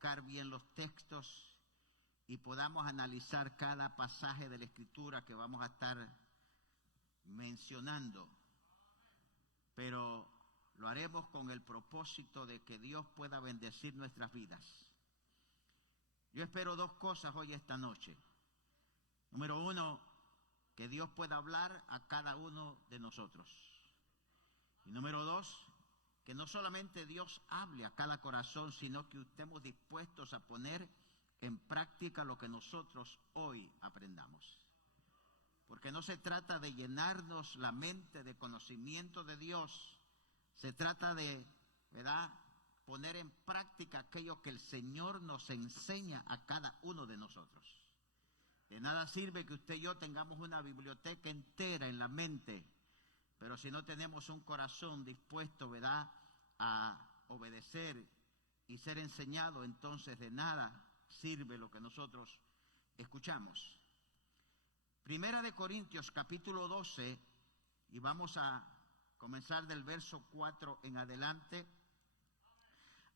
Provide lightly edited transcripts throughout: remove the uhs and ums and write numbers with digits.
buscar bien los textos y podamos analizar cada pasaje de la Escritura que vamos a estar mencionando. Pero lo haremos con el propósito de que Dios pueda bendecir nuestras vidas. Yo espero dos cosas hoy esta noche. Número uno, que Dios pueda hablar a cada uno de nosotros. Y número dos, que no solamente Dios hable a cada corazón, sino que estemos dispuestos a poner en práctica lo que nosotros hoy aprendamos. Porque no se trata de llenarnos la mente de conocimiento de Dios, se trata de, ¿verdad?, poner en práctica aquello que el Señor nos enseña a cada uno de nosotros. De nada sirve que usted y yo tengamos una biblioteca entera en la mente, pero si no tenemos un corazón dispuesto, ¿verdad?, a obedecer y ser enseñado, entonces de nada sirve lo que nosotros escuchamos. Primera de Corintios capítulo 12, y vamos a comenzar del verso 4 en adelante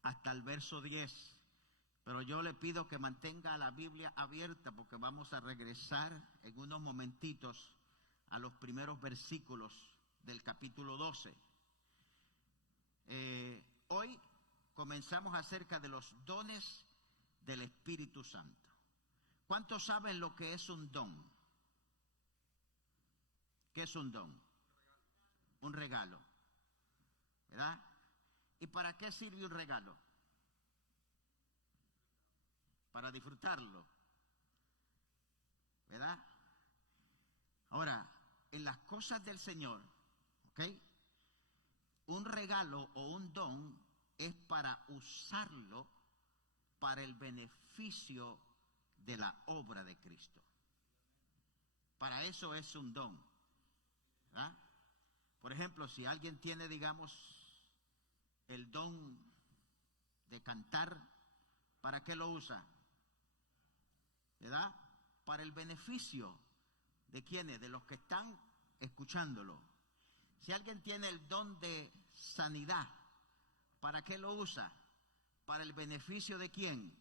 hasta el verso 10. Pero yo le pido que mantenga la Biblia abierta porque vamos a regresar en unos momentitos a los primeros versículos del capítulo 12. Hoy comenzamos acerca de los dones del Espíritu Santo. ¿Cuántos saben lo que es un don? ¿Qué es un don? Un regalo, ¿verdad? ¿Y para qué sirve un regalo? Para disfrutarlo, ¿verdad? Ahora, en las cosas del Señor, ¿ok?, un regalo o un don es para usarlo para el beneficio de la obra de Cristo. Para eso es un don, ¿verdad? Por ejemplo, si alguien tiene, digamos, el don de cantar, ¿para qué lo usa? ¿Verdad? Para el beneficio de quienes, de los que están escuchándolo. Si alguien tiene el don de sanidad, ¿para qué lo usa? Para el beneficio de quién?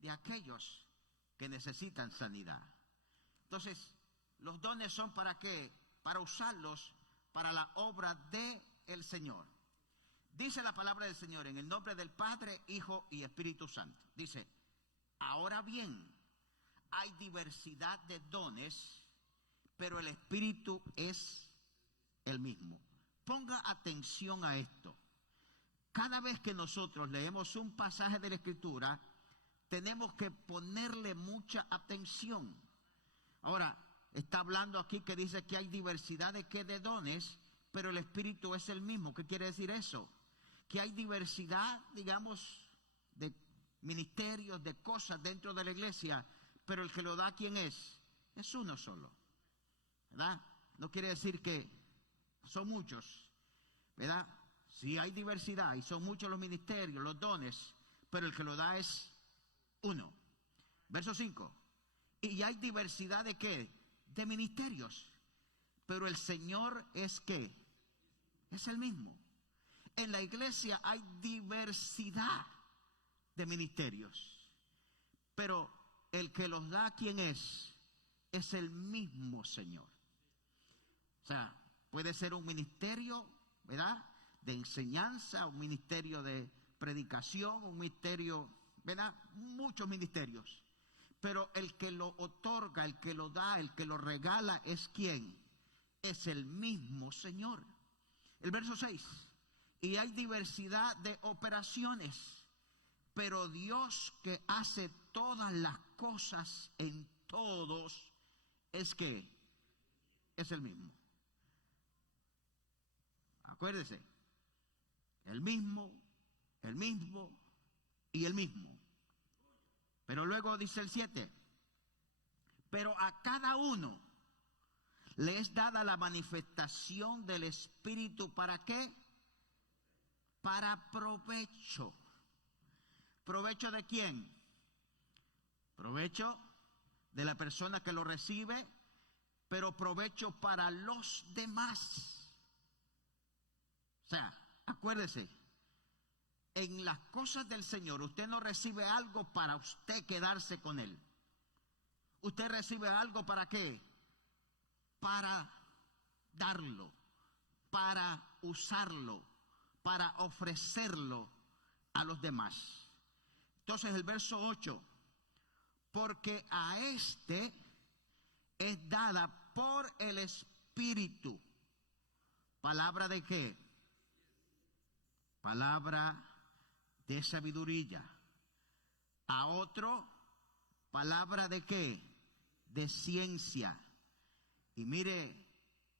De aquellos que necesitan sanidad. Entonces, los dones son ¿para qué? Para usarlos para la obra del Señor. Dice la palabra del Señor en el nombre del Padre, Hijo y Espíritu Santo. Dice, ahora bien, hay diversidad de dones, pero el Espíritu es el mismo. Ponga atención a esto. Cada vez que nosotros leemos un pasaje de la Escritura, tenemos que ponerle mucha atención. Ahora, está hablando aquí que dice que hay diversidad de dones, pero el Espíritu es el mismo. ¿Qué quiere decir eso? Que hay diversidad, digamos, de ministerios, de cosas dentro de la iglesia, pero el que lo da, ¿quién es? Es uno solo, ¿verdad? No quiere decir que son muchos, ¿verdad? Sí hay diversidad y son muchos los ministerios, los dones, pero el que lo da es uno. Verso 5. Y hay diversidad de ¿qué? De ministerios, pero el Señor es ¿qué? Es el mismo. En la iglesia hay diversidad de ministerios, pero el que los da, ¿quién es? Es el mismo Señor. O sea, puede ser un ministerio, ¿verdad?, de enseñanza, un ministerio de predicación, un ministerio, ¿verdad?, muchos ministerios. Pero el que lo otorga, el que lo da, el que lo regala, ¿es quién? Es el mismo Señor. El verso 6. Y hay diversidad de operaciones, pero Dios que hace todas las cosas en todos, es que es el mismo. Acuérdese, el mismo y el mismo. Pero luego dice el 7, pero a cada uno le es dada la manifestación del Espíritu, ¿para qué? Para provecho. ¿Provecho de quién? Provecho de la persona que lo recibe, pero provecho para los demás. O sea, acuérdese, en las cosas del Señor, usted no recibe algo para usted quedarse con él. Usted recibe algo ¿para qué? Para darlo, para usarlo, para ofrecerlo a los demás. Entonces el verso 8, porque a este es dada por el Espíritu. ¿Palabra de qué? Palabra de sabiduría. A otro, palabra de qué? De ciencia. Y mire,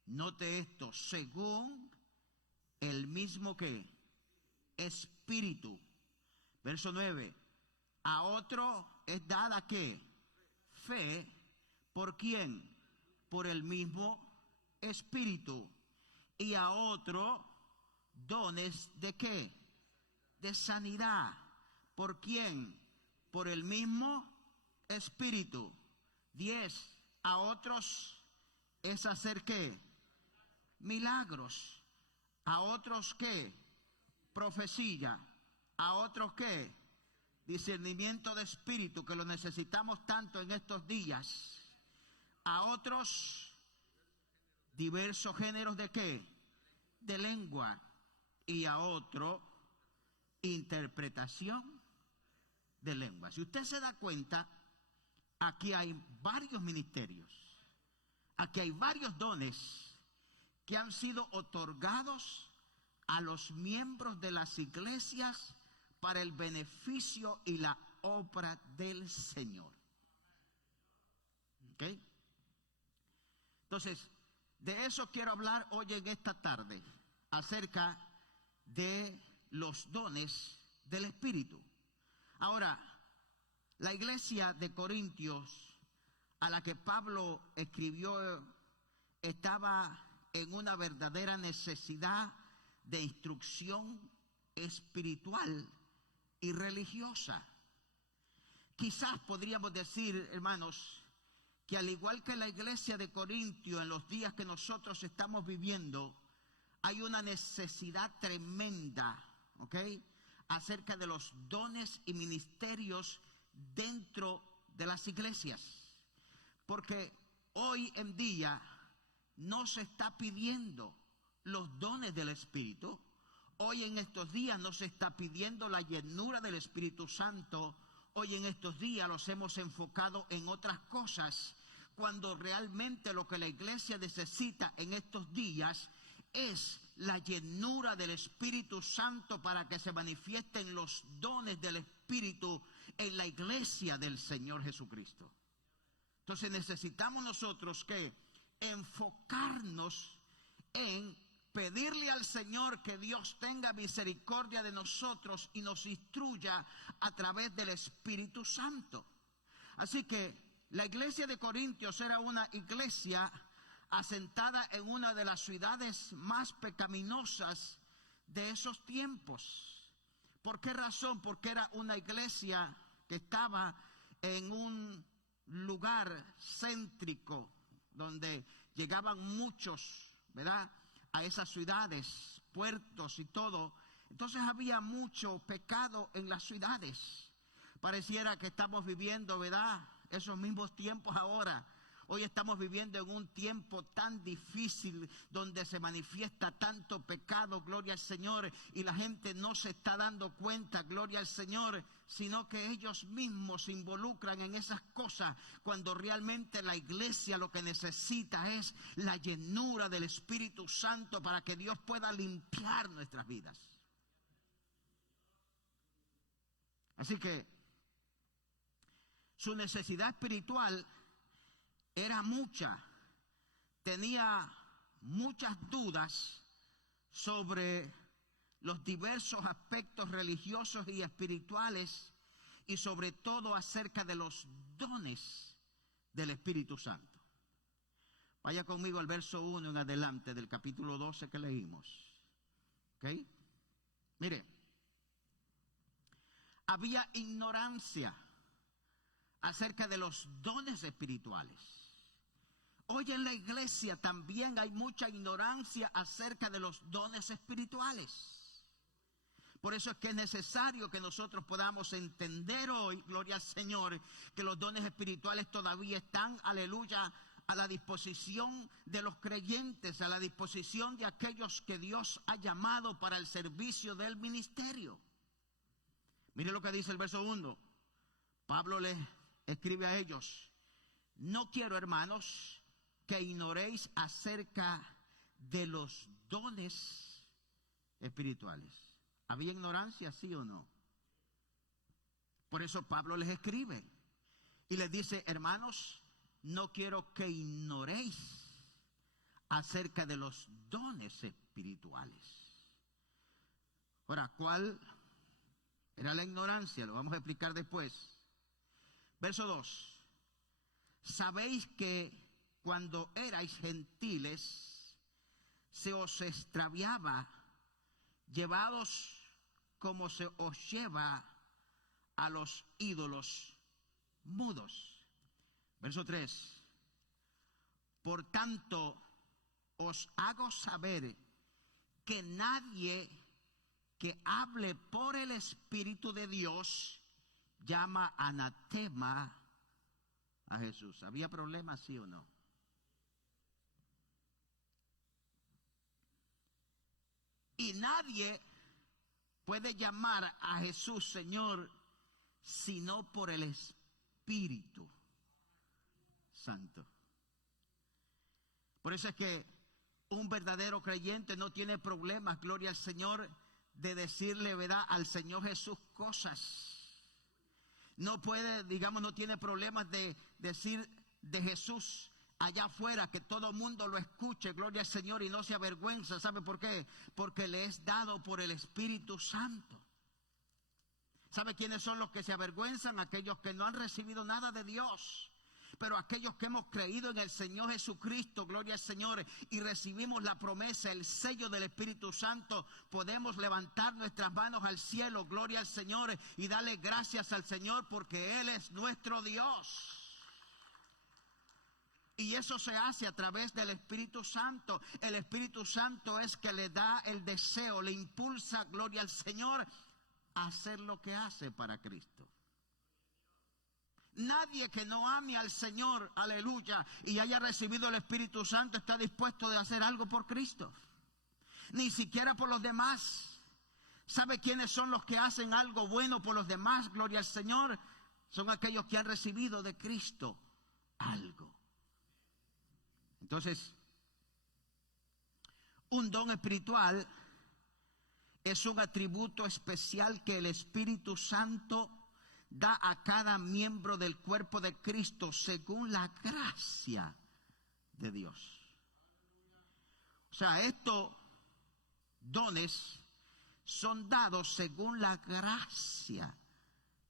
note esto, según el mismo que Espíritu. Verso 9. A otro es dada ¿qué? Fe. ¿Por quién? Por el mismo Espíritu. Y a otro dones de ¿qué? De sanidad. ¿Por quién? Por el mismo Espíritu. 10. A otros es hacer ¿qué? Milagros. A otros ¿qué? Profecía. A otros ¿qué? Discernimiento de espíritu, que lo necesitamos tanto en estos días. A otros diversos géneros de ¿qué? De lengua. Y a otro interpretación de lengua. Si usted se da cuenta, aquí hay varios ministerios, aquí hay varios dones que han sido otorgados a los miembros de las iglesias para el beneficio y la obra del Señor. ¿Ok? Entonces, de eso quiero hablar hoy en esta tarde, acerca de los dones del Espíritu. Ahora, la iglesia de Corintios, a la que Pablo escribió, estaba en una verdadera necesidad de instrucción espiritual y religiosa. Quizás podríamos decir, hermanos, que al igual que la iglesia de Corintio en los días que nosotros estamos viviendo, hay una necesidad tremenda, ¿ok?, acerca de los dones y ministerios dentro de las iglesias. Porque hoy en día no se está pidiendo los dones del Espíritu. Hoy en estos días no se está pidiendo la llenura del Espíritu Santo. Hoy en estos días los hemos enfocado en otras cosas, cuando realmente lo que la iglesia necesita en estos días es la llenura del Espíritu Santo para que se manifiesten los dones del Espíritu en la iglesia del Señor Jesucristo. Entonces necesitamos nosotros que enfocarnos en pedirle al Señor que Dios tenga misericordia de nosotros y nos instruya a través del Espíritu Santo. Así que la iglesia de Corintios era una iglesia asentada en una de las ciudades más pecaminosas de esos tiempos. ¿Por qué razón? Porque era una iglesia que estaba en un lugar céntrico donde llegaban muchos, ¿verdad?, a esas ciudades, puertos y todo. Entonces había mucho pecado en las ciudades. Pareciera que estamos viviendo, ¿verdad?, esos mismos tiempos ahora. Hoy estamos viviendo en un tiempo tan difícil donde se manifiesta tanto pecado, gloria al Señor, y la gente no se está dando cuenta, gloria al Señor, sino que ellos mismos se involucran en esas cosas, cuando realmente la iglesia lo que necesita es la llenura del Espíritu Santo para que Dios pueda limpiar nuestras vidas. Así que su necesidad espiritual era mucha, tenía muchas dudas sobre los diversos aspectos religiosos y espirituales, y sobre todo acerca de los dones del Espíritu Santo. Vaya conmigo al verso 1 en adelante del capítulo 12 que leímos. ¿Ok? Mire, había ignorancia acerca de los dones espirituales. Hoy en la iglesia también hay mucha ignorancia acerca de los dones espirituales. Por eso es que es necesario que nosotros podamos entender hoy, gloria al Señor, que los dones espirituales todavía están, aleluya, a la disposición de los creyentes, a la disposición de aquellos que Dios ha llamado para el servicio del ministerio. Mire lo que dice el verso 1. Pablo les escribe a ellos: no quiero, hermanos, que ignoréis acerca de los dones espirituales. ¿Había ignorancia, sí o no? Por eso Pablo les escribe y les dice: hermanos, no quiero que ignoréis acerca de los dones espirituales. Ahora, ¿cuál era la ignorancia? Lo vamos a explicar después. Verso 2. Sabéis que cuando erais gentiles se os extraviaba, llevados como se os lleva a los ídolos mudos. Verso 3. Por tanto, os hago saber que nadie que hable por el Espíritu de Dios llama anatema a Jesús. ¿Había problemas, sí o no? Y nadie puede llamar a Jesús Señor sino por el Espíritu Santo. Por eso es que un verdadero creyente no tiene problemas, gloria al Señor, de decirle, ¿verdad?, al Señor Jesús cosas. No puede, digamos, no tiene problemas de decir de Jesús allá afuera, que todo el mundo lo escuche, gloria al Señor, y no se avergüenza. ¿Sabe por qué? Porque le es dado por el Espíritu Santo. ¿Sabe quiénes son los que se avergüenzan? Aquellos que no han recibido nada de Dios. Pero aquellos que hemos creído en el Señor Jesucristo, gloria al Señor, y recibimos la promesa, el sello del Espíritu Santo, podemos levantar nuestras manos al cielo, gloria al Señor, y darle gracias al Señor porque Él es nuestro Dios. Y eso se hace a través del Espíritu Santo. El Espíritu Santo es que le da el deseo, le impulsa, gloria al Señor, a hacer lo que hace para Cristo. Nadie que no ame al Señor, aleluya, y haya recibido el Espíritu Santo está dispuesto de hacer algo por Cristo. Ni siquiera por los demás. ¿Sabe quiénes son los que hacen algo bueno por los demás? Gloria al Señor. Son aquellos que han recibido de Cristo algo. Entonces, un don espiritual es un atributo especial que el Espíritu Santo da a cada miembro del cuerpo de Cristo según la gracia de Dios. O sea, estos dones son dados según la gracia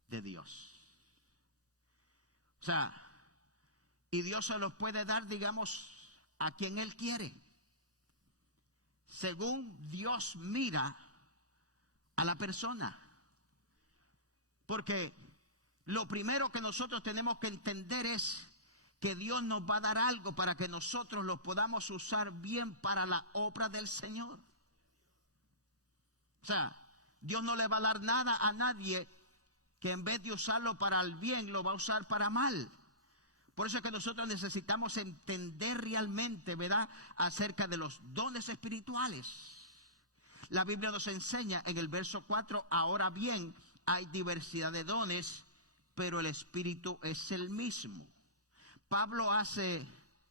de Dios. O sea, y Dios se los puede dar, digamos, a quien Él quiere. Según Dios mira a la persona. Porque lo primero que nosotros tenemos que entender es que Dios nos va a dar algo para que nosotros lo podamos usar bien para la obra del Señor. O sea, Dios no le va a dar nada a nadie que en vez de usarlo para el bien, lo va a usar para mal. Por eso es que nosotros necesitamos entender realmente, ¿verdad?, acerca de los dones espirituales. La Biblia nos enseña en el verso 4, ahora bien, hay diversidad de dones, pero el Espíritu es el mismo. Pablo hace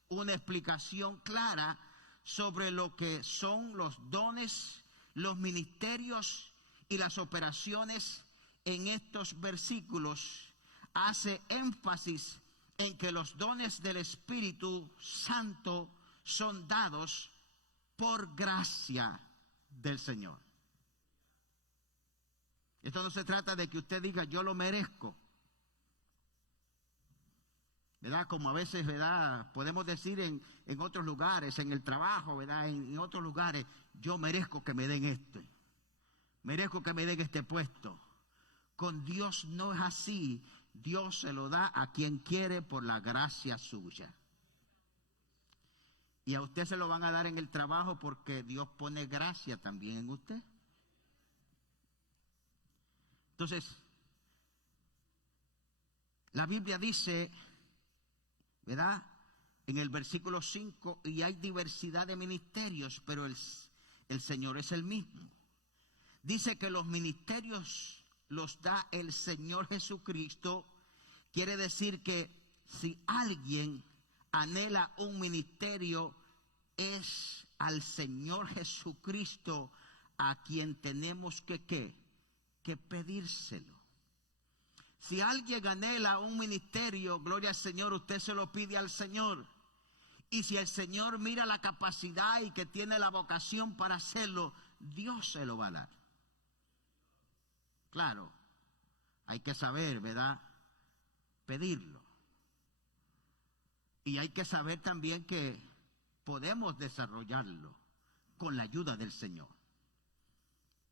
una explicación clara sobre lo que son los dones, los ministerios y las operaciones en estos versículos. Hace énfasis en que los dones del Espíritu Santo son dados por gracia del Señor. Esto no se trata de que usted diga yo lo merezco, ¿verdad? Como a veces, ¿verdad?, podemos decir en otros lugares, en el trabajo, ¿verdad?, en otros lugares, yo merezco que me den esto, merezco que me den este puesto. Con Dios no es así. Dios se lo da a quien quiere por la gracia suya. Y a usted se lo van a dar en el trabajo porque Dios pone gracia también en usted. Entonces, la Biblia dice, ¿verdad? En el versículo 5, y hay diversidad de ministerios, pero el Señor es el mismo. Dice que los ministerios los da el Señor Jesucristo. Quiere decir que si alguien anhela un ministerio, es al Señor Jesucristo a quien tenemos que pedírselo. Si alguien anhela un ministerio, gloria al Señor, usted se lo pide al Señor. Y si el Señor mira la capacidad y que tiene la vocación para hacerlo, Dios se lo va a dar. Claro, hay que saber, ¿verdad? Pedirlo. Y hay que saber también que podemos desarrollarlo con la ayuda del Señor.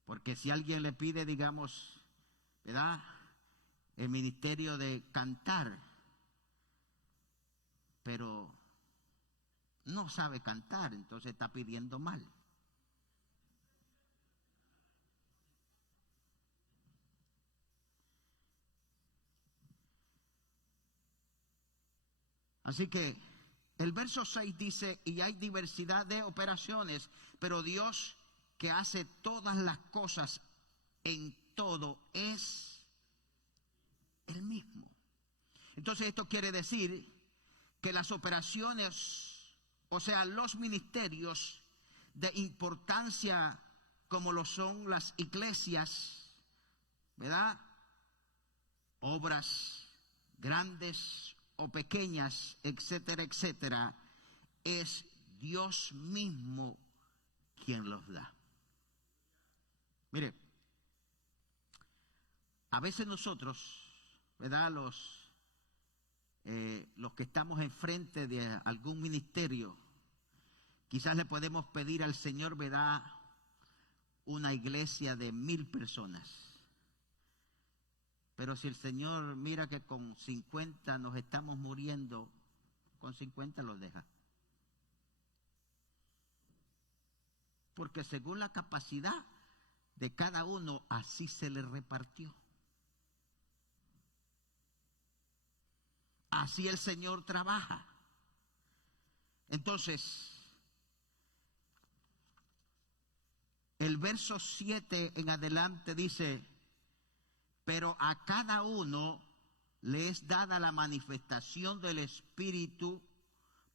Porque si alguien le pide, digamos, ¿verdad?, el ministerio de cantar, pero no sabe cantar, entonces está pidiendo mal. Así que el verso 6 dice, y hay diversidad de operaciones, pero Dios que hace todas las cosas en todo es el mismo. Entonces esto quiere decir que las operaciones, o sea, los ministerios de importancia como lo son las iglesias, ¿verdad? Obras grandes o pequeñas, etcétera, etcétera, es Dios mismo quien los da. Mire, a veces nosotros, ¿verdad?, los que estamos enfrente de algún ministerio, quizás le podemos pedir al Señor, ¿verdad?, una iglesia de 1000 personas. Pero si el Señor mira que con 50 nos estamos muriendo, con 50 los deja. Porque según la capacidad de cada uno, así se le repartió. Así el Señor trabaja. Entonces, el verso 7 en adelante dice, pero a cada uno le es dada la manifestación del Espíritu,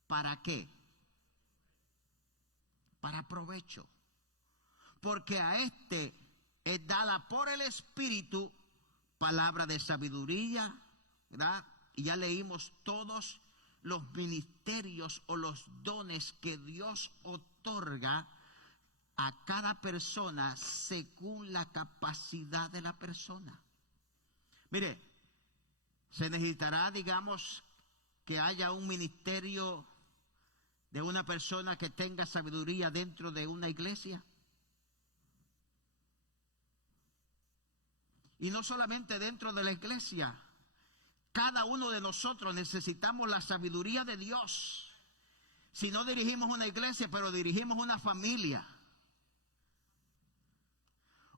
¿para qué? Para provecho. Porque a este es dada por el Espíritu palabra de sabiduría, ¿verdad? Y ya leímos todos los ministerios o los dones que Dios otorga a cada persona según la capacidad de la persona. Mire, se necesitará, digamos, que haya un ministerio de una persona que tenga sabiduría dentro de una iglesia. Y no solamente dentro de la iglesia. Cada uno de nosotros necesitamos la sabiduría de Dios. Si no dirigimos una iglesia, pero dirigimos una familia.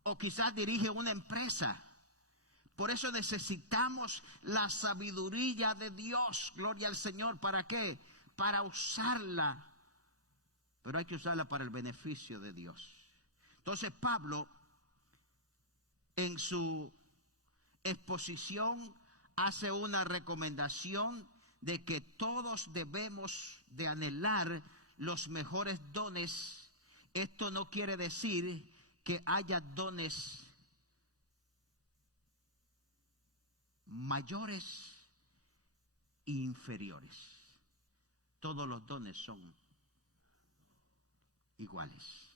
O quizás dirige una empresa. Por eso necesitamos la sabiduría de Dios. Gloria al Señor. ¿Para qué? Para usarla. Pero hay que usarla para el beneficio de Dios. Entonces Pablo, en su exposición, hace una recomendación de que todos debemos de anhelar los mejores dones. Esto no quiere decir que haya dones mayores e inferiores. Todos los dones son iguales.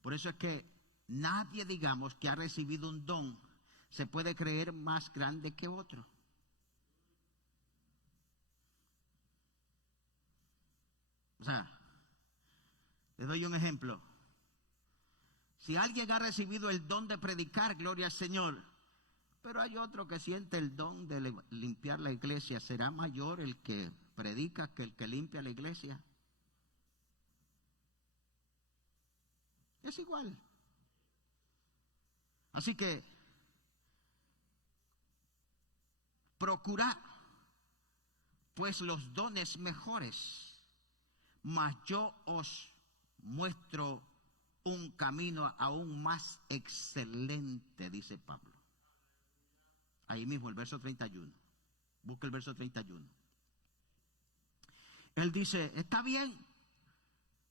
Por eso es que nadie, digamos, que ha recibido un don se puede creer más grande que otro. O sea, le doy un ejemplo. Si alguien ha recibido el don de predicar, gloria al Señor, pero hay otro que siente el don de limpiar la iglesia, ¿será mayor el que predica que el que limpia la iglesia? Es igual. Así que procurad pues los dones mejores, mas yo os muestro un camino aún más excelente, dice Pablo. Ahí mismo el verso 31. Busca el verso 31. Él dice, está bien,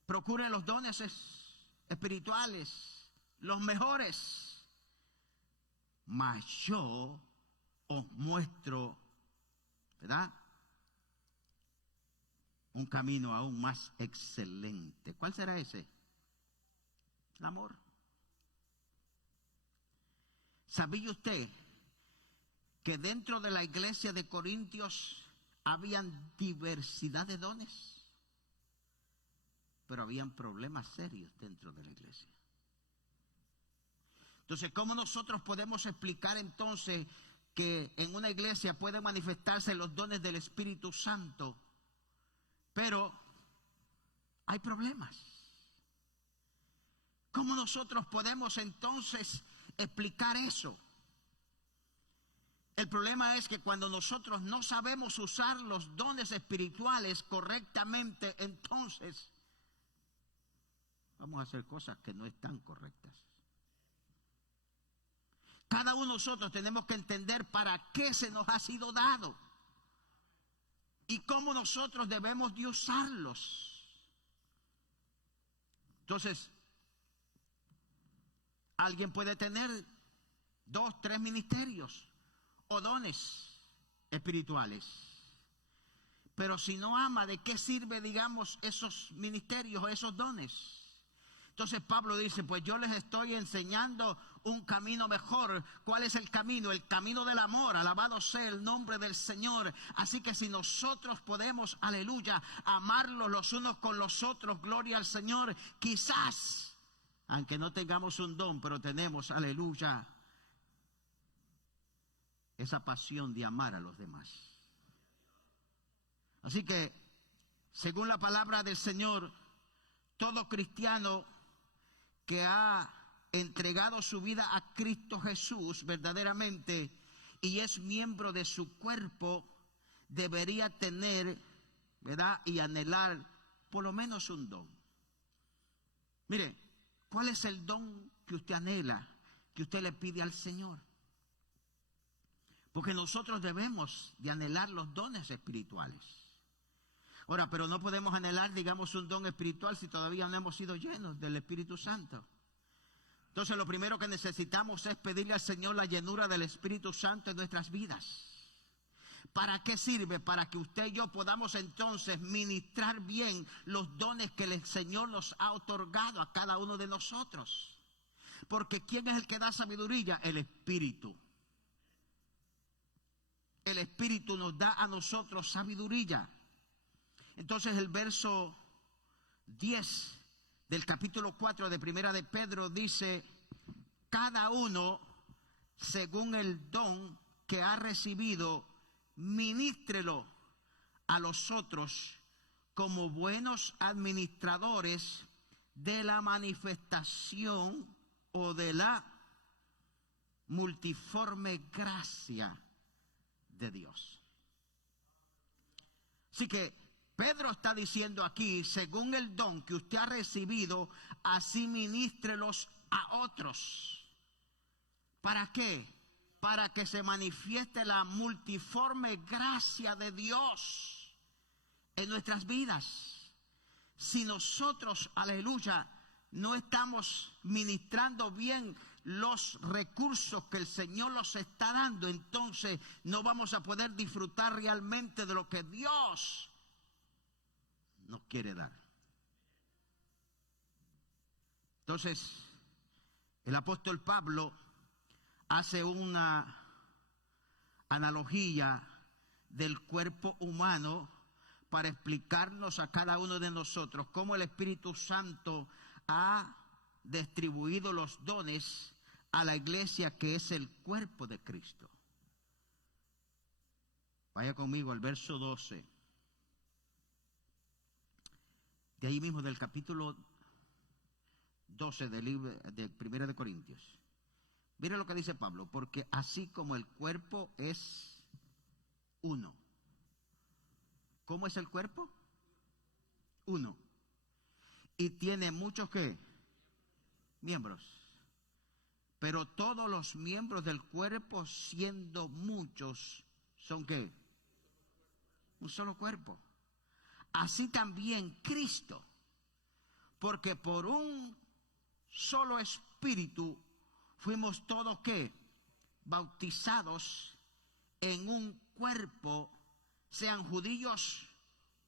procure los dones espirituales, los mejores, mas yo os muestro, ¿verdad?, un camino aún más excelente. ¿Cuál será ese? El amor. ¿Sabía usted que dentro de la iglesia de Corintios habían diversidad de dones? Pero habían problemas serios dentro de la iglesia. Entonces, ¿cómo nosotros podemos explicar entonces que en una iglesia pueden manifestarse los dones del Espíritu Santo, pero hay problemas? ¿Cómo nosotros podemos entonces explicar eso? El problema es que cuando nosotros no sabemos usar los dones espirituales correctamente, entonces vamos a hacer cosas que no están correctas. Cada uno de nosotros tenemos que entender para qué se nos ha sido dado y cómo nosotros debemos de usarlos. Entonces, alguien puede tener 2, 3 ministerios o dones espirituales, pero si no ama, ¿de qué sirve, digamos, esos ministerios o esos dones? Entonces Pablo dice, pues yo les estoy enseñando un camino mejor. ¿Cuál es el camino? El camino del amor. Alabado sea el nombre del Señor. Así que si nosotros podemos, aleluya, amarlos los unos con los otros, gloria al Señor, quizás, aunque no tengamos un don, pero tenemos, aleluya, esa pasión de amar a los demás. Así que, según la palabra del Señor, todo cristiano que ha entregado su vida a Cristo Jesús verdaderamente y es miembro de su cuerpo, debería tener, ¿verdad?, y anhelar por lo menos un don. Mire, ¿cuál es el don que usted anhela, que usted le pide al Señor? Porque nosotros debemos de anhelar los dones espirituales. Ahora, pero no podemos anhelar, digamos, un don espiritual si todavía no hemos sido llenos del Espíritu Santo. Entonces, lo primero que necesitamos es pedirle al Señor la llenura del Espíritu Santo en nuestras vidas. ¿Para qué sirve? Para que usted y yo podamos entonces ministrar bien los dones que el Señor nos ha otorgado a cada uno de nosotros. Porque ¿quién es el que da sabiduría? El Espíritu. El Espíritu nos da a nosotros sabiduría. Entonces el verso 10 del capítulo 4 de Primera de Pedro dice, cada uno según el don que ha recibido, ministrelo a los otros como buenos administradores de la manifestación o de la multiforme gracia de Dios. Así que Pedro está diciendo aquí, según el don que usted ha recibido, así ministrelos a otros. ¿Para qué? Para que se manifieste la multiforme gracia de Dios en nuestras vidas. Si nosotros, aleluya, no estamos ministrando bien los recursos que el Señor nos está dando, entonces no vamos a poder disfrutar realmente de lo que Dios nos quiere dar. Entonces, el apóstol Pablo hace una analogía del cuerpo humano para explicarnos a cada uno de nosotros cómo el Espíritu Santo ha distribuido los dones a la iglesia que es el cuerpo de Cristo. Vaya conmigo al verso 12. De ahí mismo del capítulo 12 del libro de Primera de Corintios. Mire lo que dice Pablo, porque así como el cuerpo es uno. ¿Cómo es el cuerpo? Uno. Y tiene muchos ¿qué? Miembros. Pero todos los miembros del cuerpo, siendo muchos, ¿son qué? Un solo cuerpo. Así también Cristo, porque por un solo espíritu fuimos todos ¿qué? Bautizados en un cuerpo, sean judíos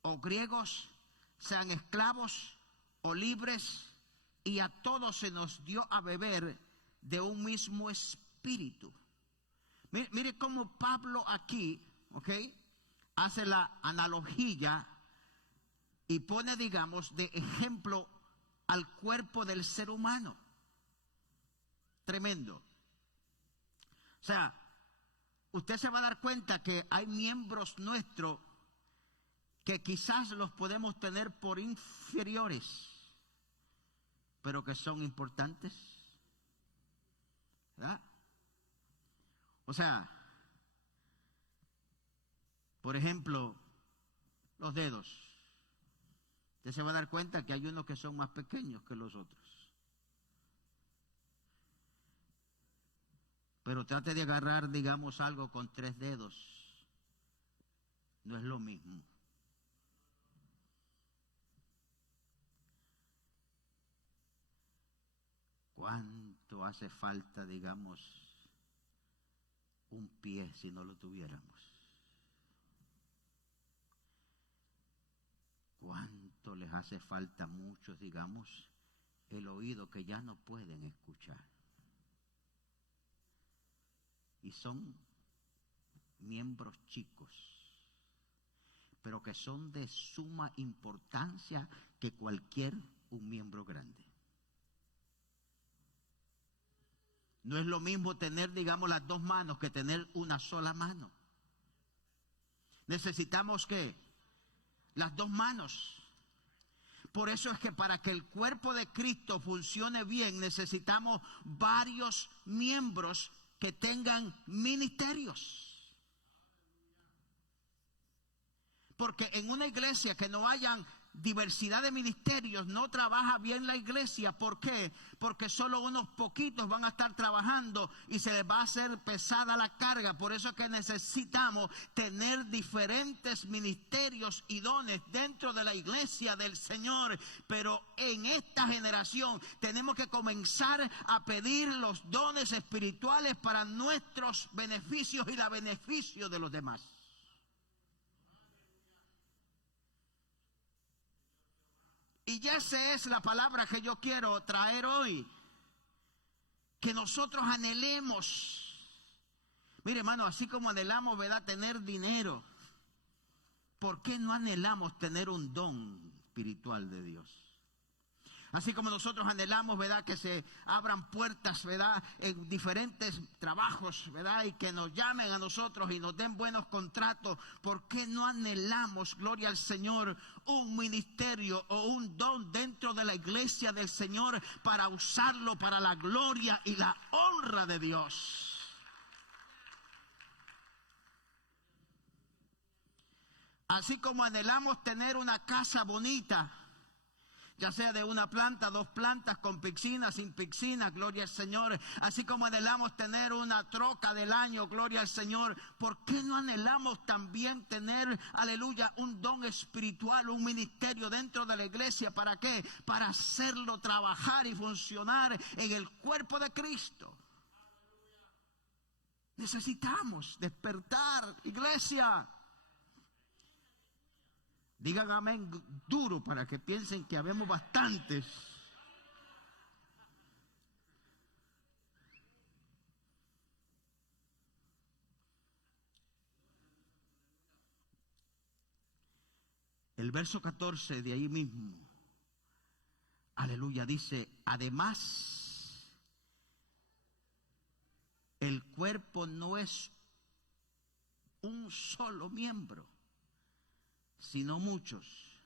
o griegos, sean esclavos o libres, y a todos se nos dio a beber de un mismo espíritu. Mire cómo Pablo aquí, ¿ok?, hace la analogía y pone, digamos, de ejemplo al cuerpo del ser humano. Tremendo. O sea, usted se va a dar cuenta que hay miembros nuestros que quizás los podemos tener por inferiores, pero que son importantes, ¿verdad? O sea, por ejemplo, los dedos. Usted se va a dar cuenta que hay unos que son más pequeños que los otros. Pero trate de agarrar, digamos, algo con 3 dedos. No es lo mismo. ¿Cuánto hace falta, digamos, un pie si no lo tuviéramos? ¿Cuánto les hace falta a muchos, digamos, el oído que ya no pueden escuchar? Y son miembros chicos, pero que son de suma importancia que cualquier un miembro grande. No es lo mismo tener, digamos, las 2 manos que tener una sola mano. Necesitamos ¿qué? Las 2 manos. Por eso es que para que el cuerpo de Cristo funcione bien, necesitamos varios miembros que tengan ministerios. Porque en una iglesia que no hayan diversidad de ministerios, no trabaja bien la iglesia. ¿Por qué? Porque solo unos poquitos van a estar trabajando y se les va a hacer pesada la carga. Por eso es que necesitamos tener diferentes ministerios y dones dentro de la iglesia del Señor. Pero en esta generación tenemos que comenzar a pedir los dones espirituales para nuestros beneficios y la beneficio de los demás. Y esa es la palabra que yo quiero traer hoy. Que nosotros anhelemos. Mire, hermano, así como anhelamos, ¿verdad?, tener dinero, ¿por qué no anhelamos tener un don espiritual de Dios? Así como nosotros anhelamos, ¿verdad?, que se abran puertas, ¿verdad?, en diferentes trabajos, ¿verdad?, y que nos llamen a nosotros y nos den buenos contratos. ¿Por qué no anhelamos, gloria al Señor, un ministerio o un don dentro de la iglesia del Señor para usarlo para la gloria y la honra de Dios? Así como anhelamos tener una casa bonita, ya sea de 1 planta, 2 plantas, con piscina, sin piscina, gloria al Señor. Así como anhelamos tener una troca del año, gloria al Señor. ¿Por qué no anhelamos también tener, aleluya, un don espiritual, un ministerio dentro de la iglesia? ¿Para qué? Para hacerlo trabajar y funcionar en el cuerpo de Cristo. Necesitamos despertar, iglesia. Digan amén duro para que piensen que habemos bastantes. El verso 14 de ahí mismo, aleluya, dice: además, el cuerpo no es un solo miembro, sino muchos.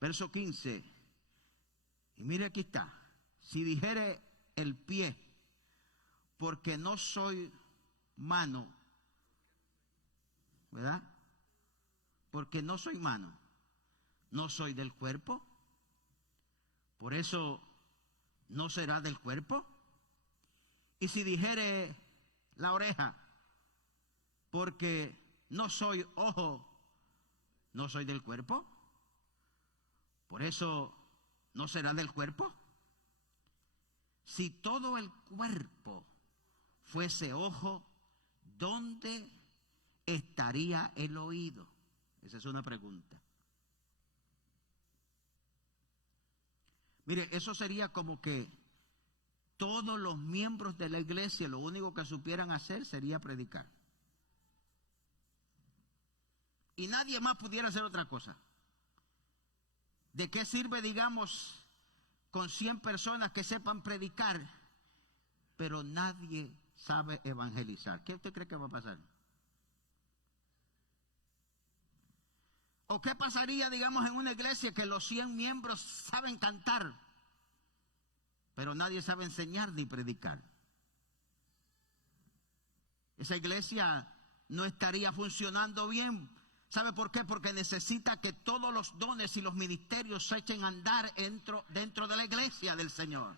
Verso 15. Y mire, aquí está: si dijere el pie, porque no soy mano, ¿verdad? Porque no soy mano, no soy del cuerpo, por eso no será del cuerpo. Y si dijere la oreja, porque no soy ojo, no soy del cuerpo, por eso no será del cuerpo. Si todo el cuerpo fuese ojo, ¿dónde estaría el oído? Esa es una pregunta. Mire, eso sería como que todos los miembros de la iglesia lo único que supieran hacer sería predicar. Y nadie más pudiera hacer otra cosa. ¿De qué sirve, digamos, con 100 personas que sepan predicar, pero nadie sabe evangelizar? ¿Qué usted cree que va a pasar? ¿O qué pasaría, digamos, en una iglesia que los 100 miembros saben cantar, pero nadie sabe enseñar ni predicar? Esa iglesia no estaría funcionando bien. ¿Sabe por qué? Porque necesita que todos los dones y los ministerios se echen a andar dentro de la iglesia del Señor.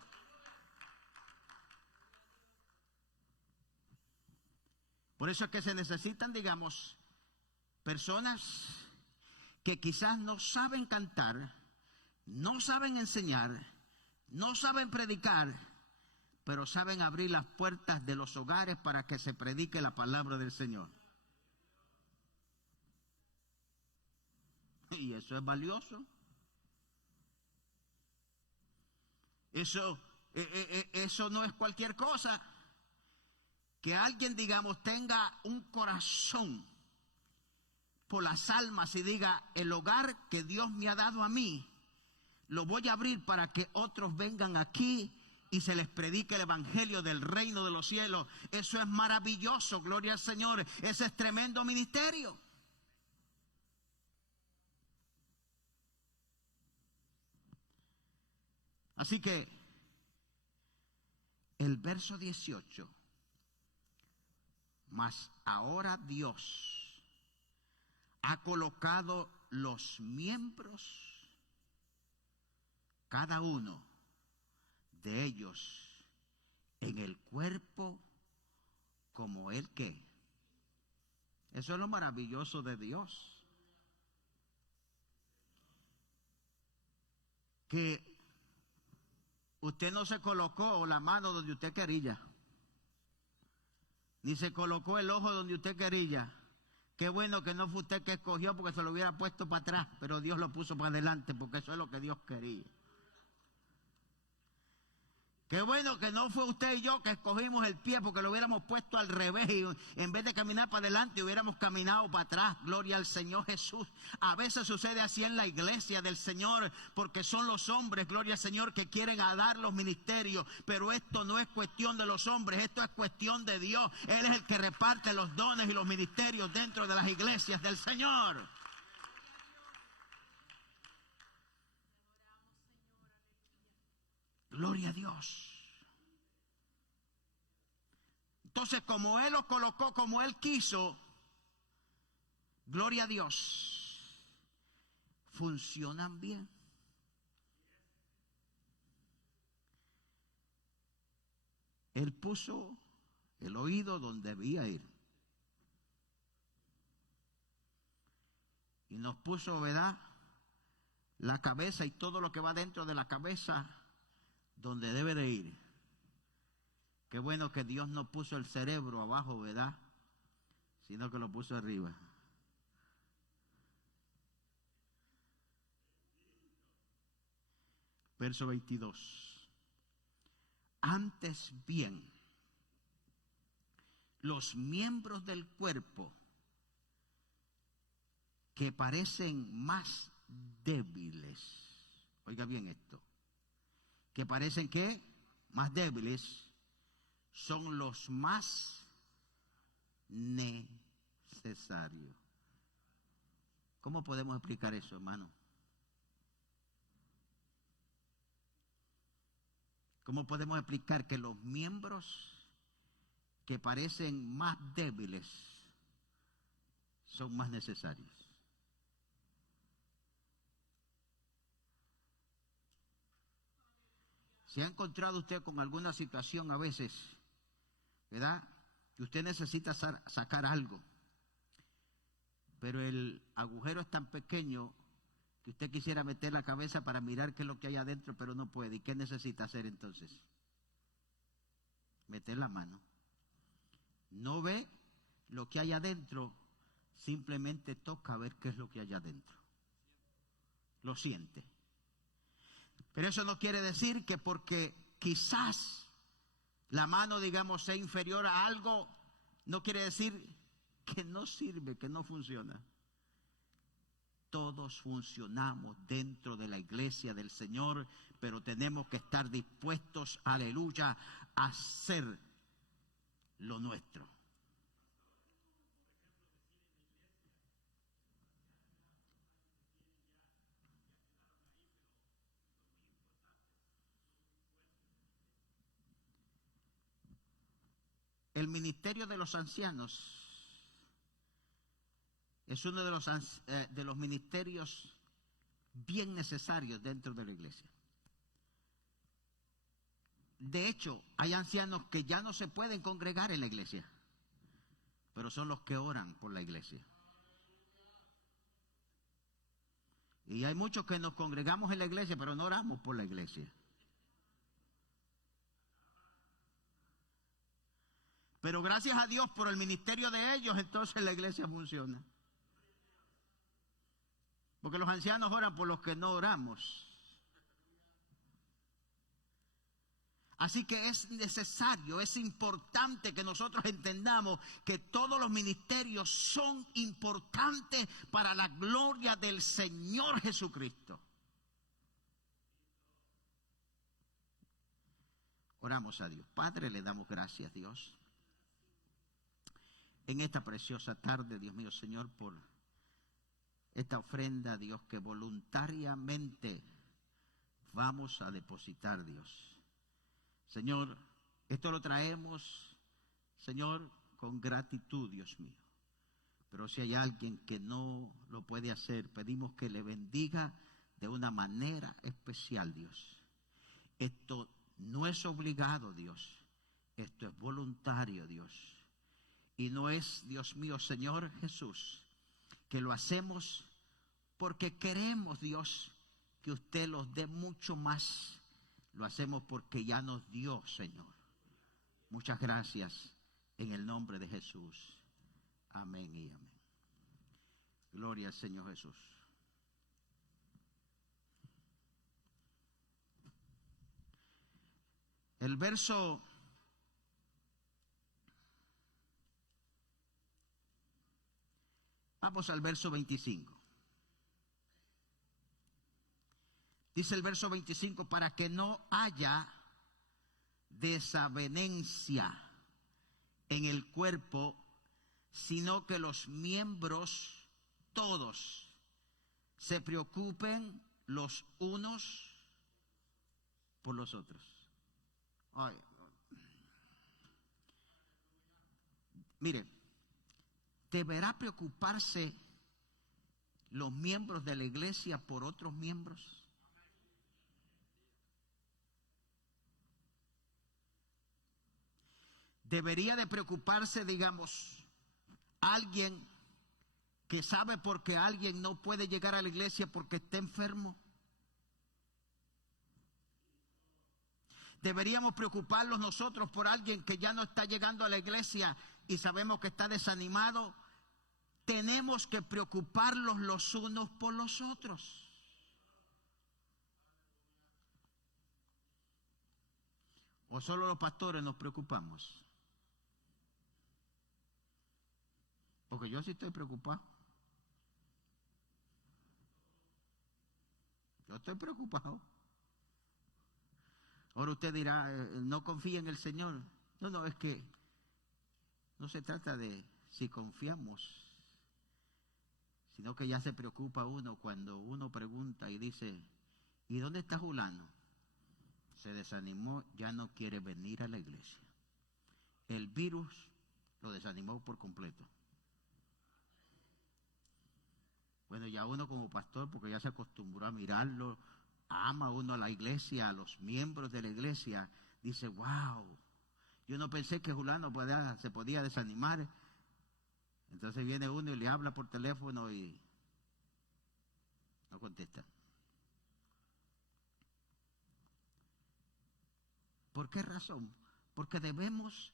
Por eso es que se necesitan, digamos, personas que quizás no saben cantar, no saben enseñar, no saben predicar, pero saben abrir las puertas de los hogares para que se predique la palabra del Señor. Y eso es valioso. Eso no es cualquier cosa. Que alguien, digamos, tenga un corazón por las almas y diga, el hogar que Dios me ha dado a mí, lo voy a abrir para que otros vengan aquí y se les predique el evangelio del reino de los cielos. Eso es maravilloso, gloria al Señor. Ese es tremendo ministerio. Así que el verso 18, mas ahora Dios ha colocado los miembros, cada uno de ellos, en el cuerpo como Él que. Eso es lo maravilloso de Dios. Que usted no se colocó la mano donde usted quería, ni se colocó el ojo donde usted quería. Qué bueno que no fue usted que escogió, porque se lo hubiera puesto para atrás, pero Dios lo puso para adelante, porque eso es lo que Dios quería. Qué bueno que no fue usted y yo que escogimos el pie, porque lo hubiéramos puesto al revés y en vez de caminar para adelante hubiéramos caminado para atrás. Gloria al Señor Jesús. A veces sucede así en la iglesia del Señor, porque son los hombres, gloria al Señor, que quieren dar los ministerios, pero esto no es cuestión de los hombres, esto es cuestión de Dios. Él es el que reparte los dones y los ministerios dentro de las iglesias del Señor. Gloria a Dios. Entonces, como Él los colocó, como Él quiso, gloria a Dios, funcionan bien. Él puso el oído donde debía ir. Y nos puso, ¿verdad?, la cabeza y todo lo que va dentro de la cabeza donde debe de ir. Qué bueno que Dios no puso el cerebro abajo, ¿verdad?, sino que lo puso arriba. Verso 22. Antes bien, los miembros del cuerpo que parecen más débiles, oiga bien esto, que parecen que más débiles, son los más necesarios. ¿Cómo podemos explicar eso, hermano? ¿Cómo podemos explicar que los miembros que parecen más débiles son más necesarios. ¿Se ha encontrado usted con alguna situación a veces, verdad, que usted necesita sacar algo, pero el agujero es tan pequeño que usted quisiera meter la cabeza para mirar qué es lo que hay adentro, pero no puede? ¿Y qué necesita hacer entonces? Meter la mano. No ve lo que hay adentro, simplemente toca ver qué es lo que hay adentro. Lo siente. Pero eso no quiere decir que porque quizás la mano, digamos, sea inferior a algo, no quiere decir que no sirve, que no funciona. Todos funcionamos dentro de la iglesia del Señor, pero tenemos que estar dispuestos, aleluya, a hacer lo nuestro. El ministerio de los ancianos es uno de los ministerios bien necesarios dentro de la iglesia. De hecho, hay ancianos que ya no se pueden congregar en la iglesia, pero son los que oran por la iglesia. Y hay muchos que nos congregamos en la iglesia, pero no oramos por la iglesia. Pero gracias a Dios por el ministerio de ellos, entonces la iglesia funciona. Porque los ancianos oran por los que no oramos. Así que es necesario, es importante que nosotros entendamos que todos los ministerios son importantes para la gloria del Señor Jesucristo. Oramos a Dios. Padre, le damos gracias, Dios, en esta preciosa tarde, Dios mío, Señor, por esta ofrenda, Dios, que voluntariamente vamos a depositar, Dios. Señor, esto lo traemos, Señor, con gratitud, Dios mío. Pero si hay alguien que no lo puede hacer, pedimos que le bendiga de una manera especial, Dios. Esto no es obligado, Dios. Esto es voluntario, Dios. Y no es, Dios mío, Señor Jesús, que lo hacemos porque queremos, Dios, que usted los dé mucho más. Lo hacemos porque ya nos dio, Señor. Muchas gracias en el nombre de Jesús. Amén y amén. Gloria al Señor Jesús. El verso vamos al verso 25. Dice el verso 25, para que no haya desavenencia en el cuerpo, sino que los miembros todos se preocupen los unos por los otros. Ay, mire, ¿deberá preocuparse los miembros de la iglesia por otros miembros? ¿Debería de preocuparse, digamos, alguien que sabe por qué alguien no puede llegar a la iglesia porque está enfermo? ¿Deberíamos preocuparnos nosotros por alguien que ya no está llegando a la iglesia y sabemos que está desanimado? Tenemos que preocuparnos los unos por los otros. ¿O solo los pastores nos preocupamos? Porque yo sí estoy preocupado. Yo estoy preocupado. Ahora usted dirá, no confía en el Señor. No, es que no se trata de si confiamos, sino que ya se preocupa uno cuando uno pregunta y dice, ¿y dónde está Julano? Se desanimó, ya no quiere venir a la iglesia. el virus lo desanimó por completo. Bueno, ya uno como pastor, porque ya se acostumbró a mirarlo, ama uno a la iglesia, a los miembros de la iglesia, dice, wow, yo no pensé que Julano se podía desanimar. Entonces viene uno y le habla por teléfono y no contesta. ¿Por qué razón? Porque debemos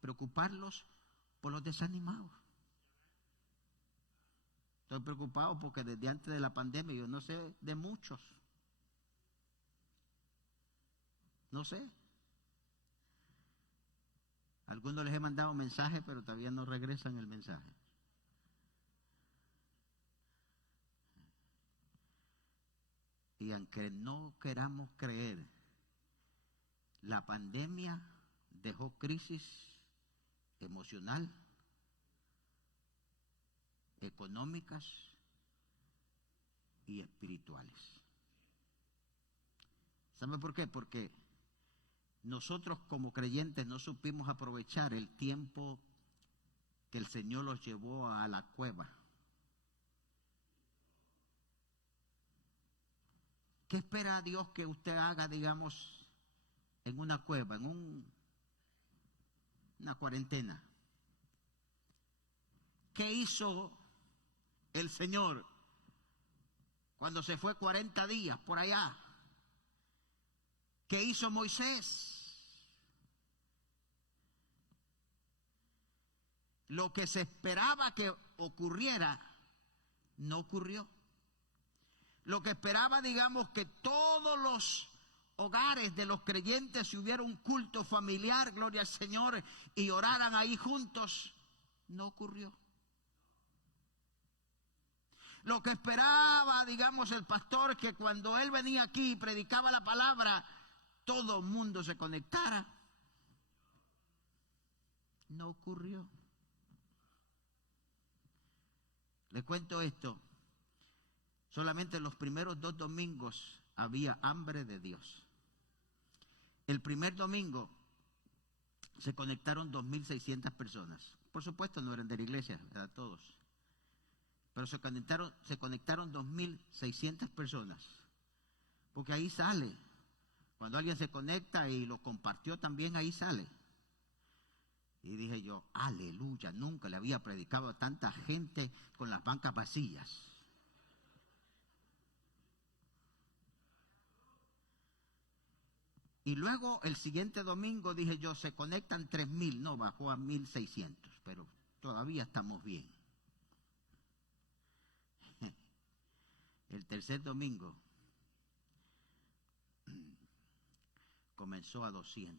preocuparlos por los desanimados. Estoy preocupado porque desde antes de la pandemia, yo no sé de muchos. No sé. Algunos les he mandado mensajes, pero todavía no regresan el mensaje. Y aunque no queramos creer, la pandemia dejó crisis emocional, económicas y espirituales. ¿Sabe por qué? Porque nosotros como creyentes no supimos aprovechar el tiempo que el Señor los llevó a la cueva. ¿Qué espera Dios que usted haga, digamos, en una cueva, en una cuarentena? ¿Qué hizo el Señor cuando se fue 40 días por allá? ¿Qué hizo Moisés? Lo que se esperaba que ocurriera, no ocurrió. Lo que esperaba, digamos, que todos los hogares de los creyentes, si hubiera un culto familiar, gloria al Señor, y oraran ahí juntos, no ocurrió. Lo que esperaba, digamos, el pastor, que cuando él venía aquí y predicaba la palabra, todo el mundo se conectara, no ocurrió. Le cuento esto. Solamente los primeros 2 domingos había hambre de Dios. El primer domingo se conectaron 2.600 personas. Por supuesto no eran de la iglesia, eran todos. Pero se conectaron 2.600 personas. Porque ahí sale. Cuando alguien se conecta y lo compartió también, ahí sale. Y dije yo, aleluya, nunca le había predicado a tanta gente con las bancas vacías. Y luego el siguiente domingo dije yo, se conectan 3.000, no, bajó a 1.600, pero todavía estamos bien. El tercer domingo comenzó a 200.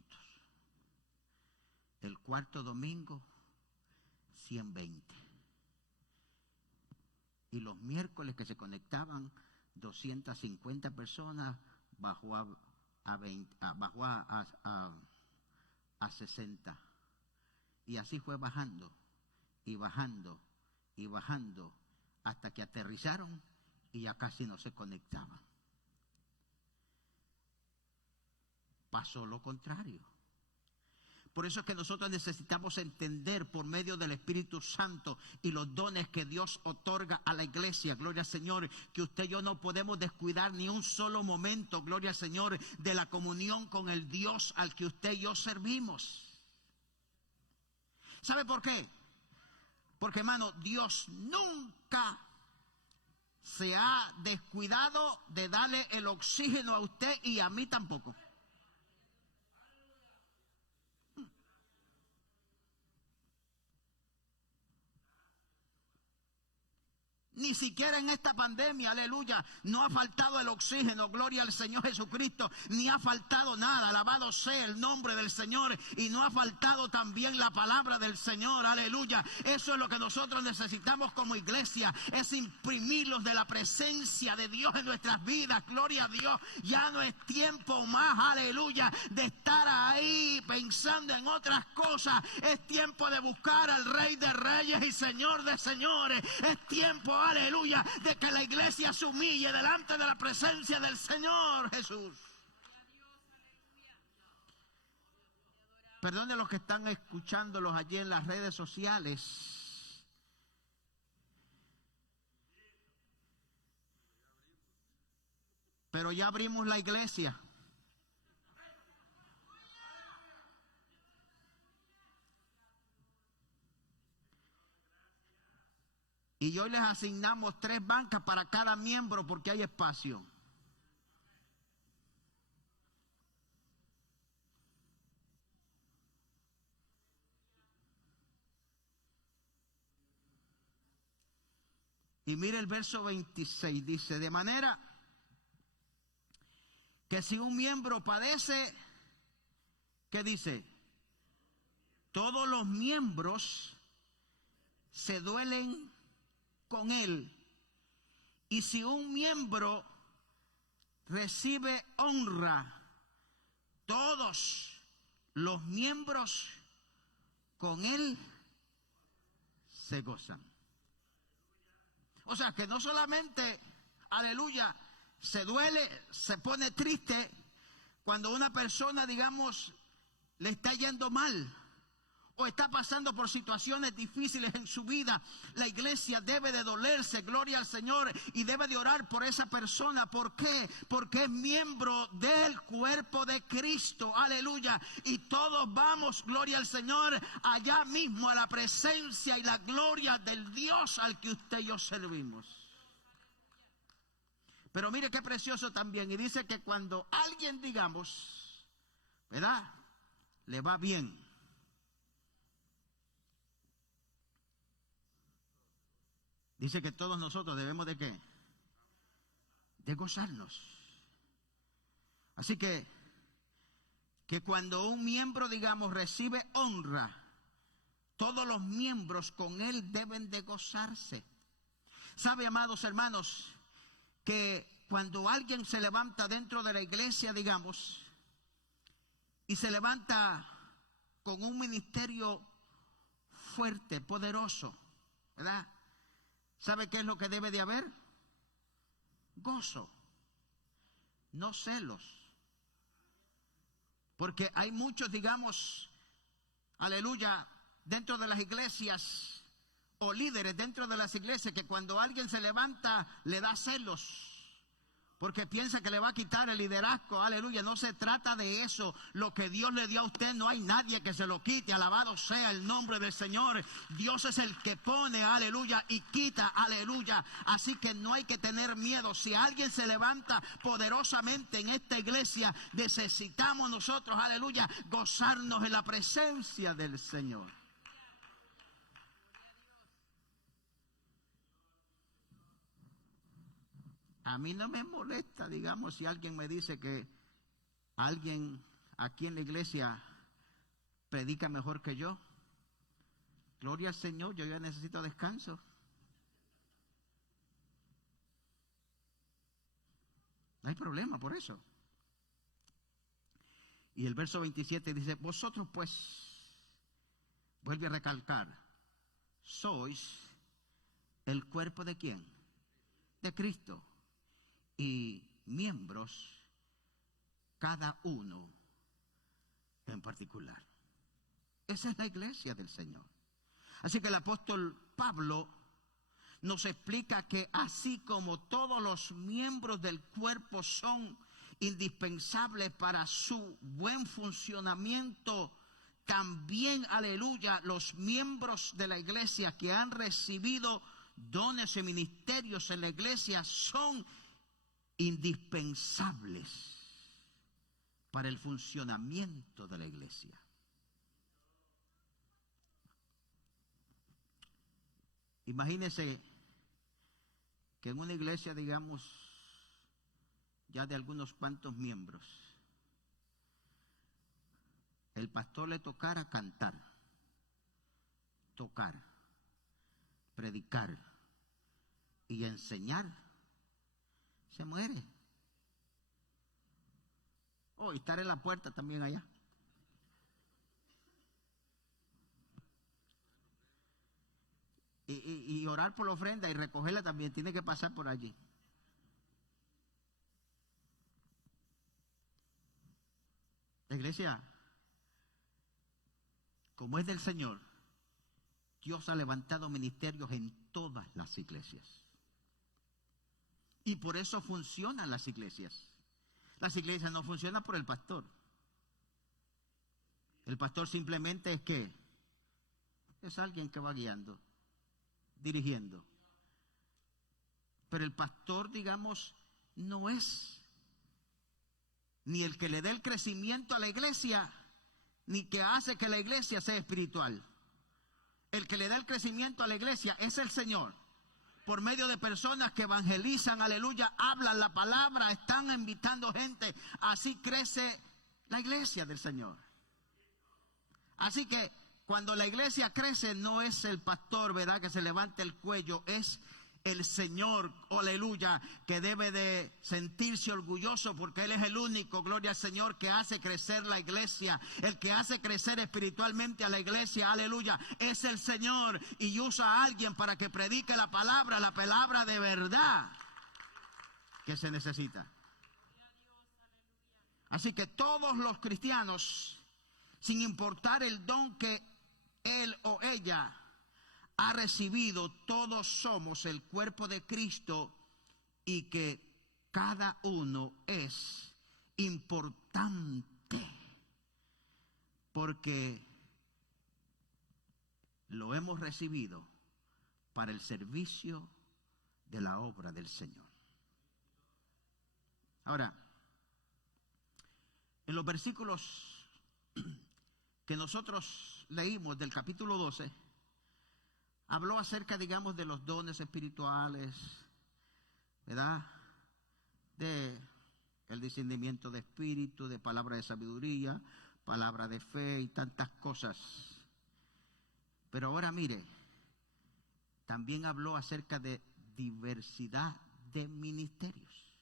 El cuarto domingo, 120. Y los miércoles que se conectaban 250 personas, bajó a 60. Y así fue bajando, y bajando, y bajando, hasta que aterrizaron y ya casi no se conectaban. Pasó lo contrario. Por eso es que nosotros necesitamos entender por medio del Espíritu Santo y los dones que Dios otorga a la iglesia, gloria al Señor, que usted y yo no podemos descuidar ni un solo momento, gloria al Señor, de la comunión con el Dios al que usted y yo servimos. ¿Sabe por qué? Porque, hermano, Dios nunca se ha descuidado de darle el oxígeno a usted y a mí tampoco. Ni siquiera en esta pandemia, aleluya, no ha faltado el oxígeno, gloria al Señor Jesucristo, ni ha faltado nada, alabado sea el nombre del Señor, y no ha faltado también la palabra del Señor, aleluya. Eso es lo que nosotros necesitamos como iglesia, es imprimirlos de la presencia de Dios en nuestras vidas, gloria a Dios. Ya no es tiempo más, aleluya, de estar ahí pensando en otras cosas, es tiempo de buscar al Rey de Reyes y Señor de Señores, es tiempo, aleluya, de que la iglesia se humille delante de la presencia del Señor Jesús. Perdone los que están escuchándolos allí en las redes sociales. Pero ya abrimos la iglesia. Y hoy les asignamos 3 bancas para cada miembro porque hay espacio. Y mire el verso 26, dice, de manera que si un miembro padece, ¿qué dice? Todos los miembros se duelen con él. Y si un miembro recibe honra, todos los miembros con él se gozan. O sea que no solamente, aleluya, se duele, se pone triste cuando una persona, digamos, le está yendo mal o está pasando por situaciones difíciles en su vida. La iglesia debe de dolerse, gloria al Señor, y debe de orar por esa persona. ¿Por qué? Porque es miembro del cuerpo de Cristo, aleluya. Y todos vamos, gloria al Señor, allá mismo a la presencia y la gloria del Dios al que usted y yo servimos. Pero mire qué precioso también, y dice que cuando alguien, digamos, ¿verdad?, le va bien, dice que todos nosotros debemos de ¿qué? De gozarnos. Así que cuando un miembro, digamos, recibe honra, todos los miembros con él deben de gozarse. ¿Sabe, amados hermanos, que cuando alguien se levanta dentro de la iglesia, digamos, y se levanta con un ministerio fuerte, poderoso, ¿verdad? ¿Sabe qué es lo que debe de haber? Gozo, no celos. Porque hay muchos, digamos, aleluya, dentro de las iglesias o líderes dentro de las iglesias que cuando alguien se levanta le da celos. Porque piensa que le va a quitar el liderazgo, aleluya. No se trata de eso. Lo que Dios le dio a usted no hay nadie que se lo quite. Alabado sea el nombre del Señor. Dios es el que pone, aleluya, y quita, aleluya. Así que no hay que tener miedo. Si alguien se levanta poderosamente en esta iglesia, necesitamos nosotros, aleluya, gozarnos en la presencia del Señor. A mí no me molesta, digamos, si alguien me dice que alguien aquí en la iglesia predica mejor que yo. Gloria al Señor, yo ya necesito descanso. No hay problema por eso. Y el verso 27 dice, vosotros pues, vuelve a recalcar, sois el cuerpo ¿de quién? De Cristo. Y miembros, cada uno en particular. Esa es la iglesia del Señor. Así que el apóstol Pablo nos explica que así como todos los miembros del cuerpo son indispensables para su buen funcionamiento, también, aleluya, los miembros de la iglesia que han recibido dones y ministerios en la iglesia son indispensables para el funcionamiento de la iglesia. Imagínese que en una iglesia, digamos, ya de algunos cuantos miembros, el pastor le tocara cantar, tocar, predicar y enseñar, se muere. Oh, y estar en la puerta también allá. Y orar por la ofrenda y recogerla también tiene que pasar por allí. La iglesia como es del Señor, Dios ha levantado ministerios en todas las iglesias. Y por eso funcionan las iglesias. Las iglesias no funcionan por el pastor. El pastor simplemente es que es alguien que va guiando, dirigiendo. Pero el pastor, digamos, no es ni el que le dé el crecimiento a la iglesia, ni que hace que la iglesia sea espiritual. El que le da el crecimiento a la iglesia es el Señor, por medio de personas que evangelizan, aleluya, hablan la palabra, están invitando gente. Así crece la iglesia del Señor. Así que cuando la iglesia crece, no es el pastor, ¿verdad?, que se levante el cuello, es el Señor, aleluya, que debe de sentirse orgulloso porque Él es el único, gloria al Señor, que hace crecer la iglesia. El que hace crecer espiritualmente a la iglesia, aleluya, es el Señor, y usa a alguien para que predique la palabra de verdad que se necesita. Así que todos los cristianos, sin importar el don que él o ella ha recibido, todos somos el cuerpo de Cristo, y que cada uno es importante porque lo hemos recibido para el servicio de la obra del Señor. Ahora, en los versículos que nosotros leímos del capítulo 12, habló acerca, digamos, de los dones espirituales, ¿verdad? De el discernimiento de espíritu, de palabra de sabiduría, palabra de fe y tantas cosas. Pero ahora mire, también habló acerca de diversidad de ministerios.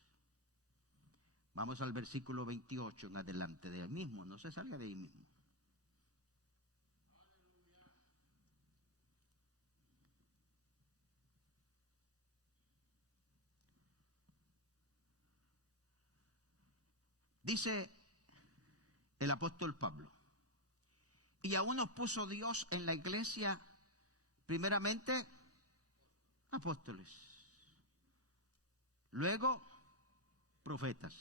Vamos al versículo 28 en adelante, de ahí mismo, no se salga de ahí mismo. Dice el apóstol Pablo: y aún nos puso Dios en la iglesia, primeramente apóstoles, luego profetas.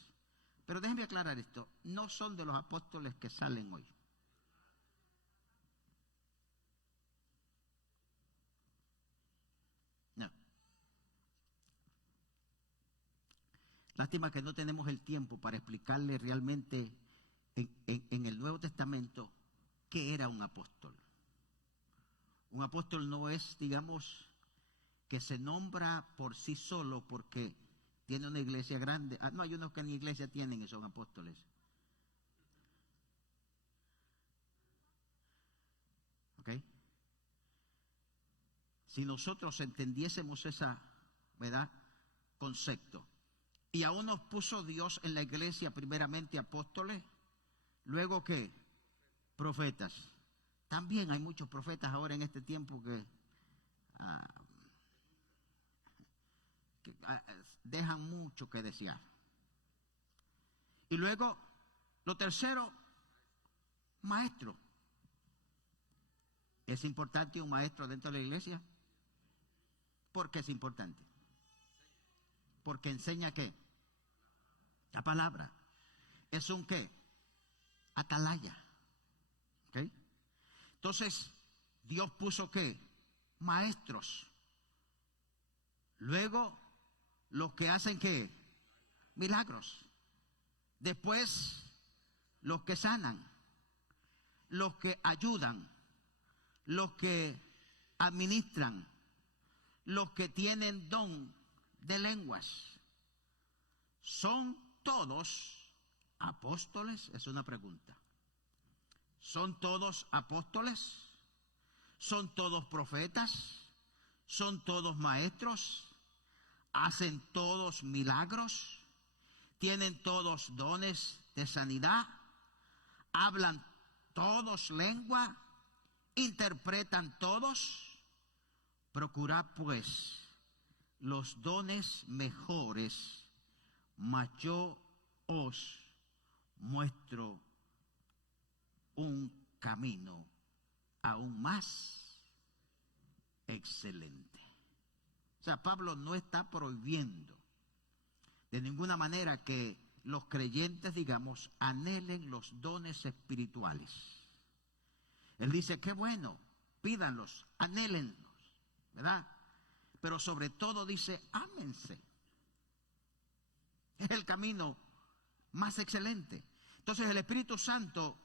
Pero déjenme aclarar esto: no son de los apóstoles que salen hoy. No. Lástima que no tenemos el tiempo para explicarle realmente en el Nuevo Testamento qué era un apóstol. Un apóstol no es, digamos, que se nombra por sí solo porque tiene una iglesia grande. No, hay unos que en la iglesia tienen y son apóstoles. ¿Ok? Si nosotros entendiésemos esa, ¿verdad?, concepto. Y aún nos puso Dios en la iglesia primeramente apóstoles, luego ¿qué? Profetas. También hay muchos profetas ahora en este tiempo que dejan mucho que desear. Y luego, lo tercero, maestro. ¿Es importante un maestro dentro de la iglesia? ¿Por qué es importante? Porque enseña ¿qué? La palabra. Es un ¿qué? Atalaya. ¿Ok? Entonces, Dios puso ¿qué? Maestros. Luego, los que hacen ¿qué? Milagros. Después, los que sanan, los que ayudan, los que administran, los que tienen don de lenguas. ¿Son todos apóstoles? Es una pregunta. ¿Son todos apóstoles? ¿Son todos profetas? ¿Son todos maestros? ¿Hacen todos milagros? ¿Tienen todos dones de sanidad? ¿Hablan todos lengua? ¿Interpretan todos? Procurad pues los dones mejores, mas yo os muestro un camino aún más excelente. O sea, Pablo no está prohibiendo de ninguna manera que los creyentes, digamos, anhelen los dones espirituales. Él dice, qué bueno, pídanlos, anhélenlos, ¿verdad? Pero sobre todo dice, ámense. Es el camino más excelente. Entonces el Espíritu Santo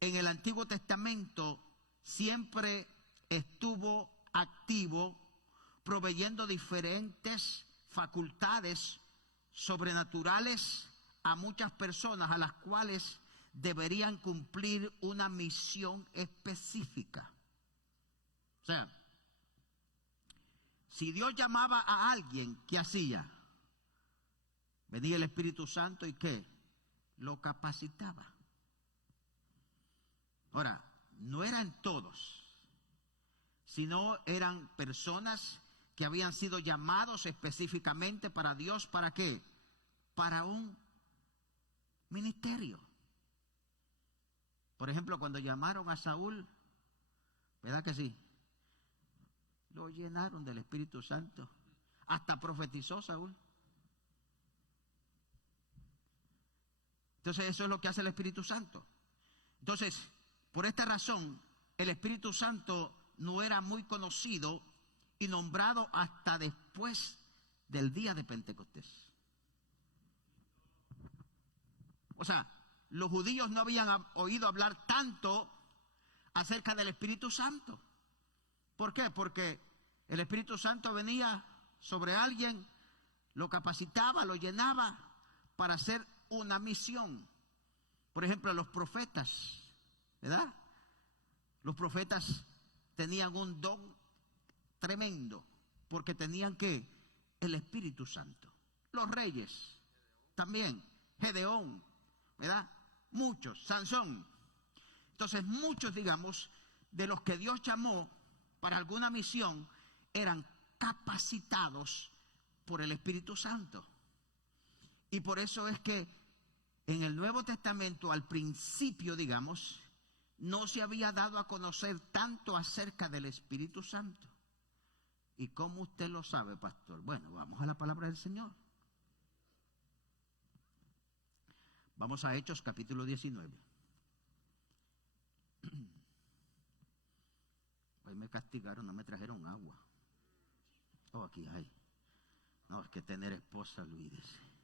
en el Antiguo Testamento siempre estuvo activo, proveyendo diferentes facultades sobrenaturales a muchas personas a las cuales deberían cumplir una misión específica. O sea, si Dios llamaba a alguien, ¿qué hacía? Venía el Espíritu Santo y ¿qué? Lo capacitaba. Ahora, no eran todos, sino eran personas que habían sido llamados específicamente para Dios. ¿Para qué? Para un ministerio. Por ejemplo, cuando llamaron a Saúl, ¿verdad que sí? Lo llenaron del Espíritu Santo. Hasta profetizó Saúl. Entonces eso es lo que hace el Espíritu Santo. Entonces, por esta razón, el Espíritu Santo no era muy conocido y nombrado hasta después del día de Pentecostés. O sea, los judíos no habían oído hablar tanto acerca del Espíritu Santo. ¿Por qué? Porque el Espíritu Santo venía sobre alguien, lo capacitaba, lo llenaba para hacer una misión. Por ejemplo, los profetas, ¿verdad? Los profetas tenían un don tremendo, porque tenían que el Espíritu Santo. Los reyes también, Gedeón, ¿verdad? Muchos, Sansón. Entonces muchos, digamos, de los que Dios llamó para alguna misión eran capacitados por el Espíritu Santo. Y por eso es que en el Nuevo Testamento, al principio, digamos, no se había dado a conocer tanto acerca del Espíritu Santo. ¿Y cómo usted lo sabe, pastor? Bueno, vamos a la palabra del Señor. Vamos a Hechos capítulo 19. Hoy me castigaron, no me trajeron agua. Oh, aquí hay. No, es que tener esposa, olvídese.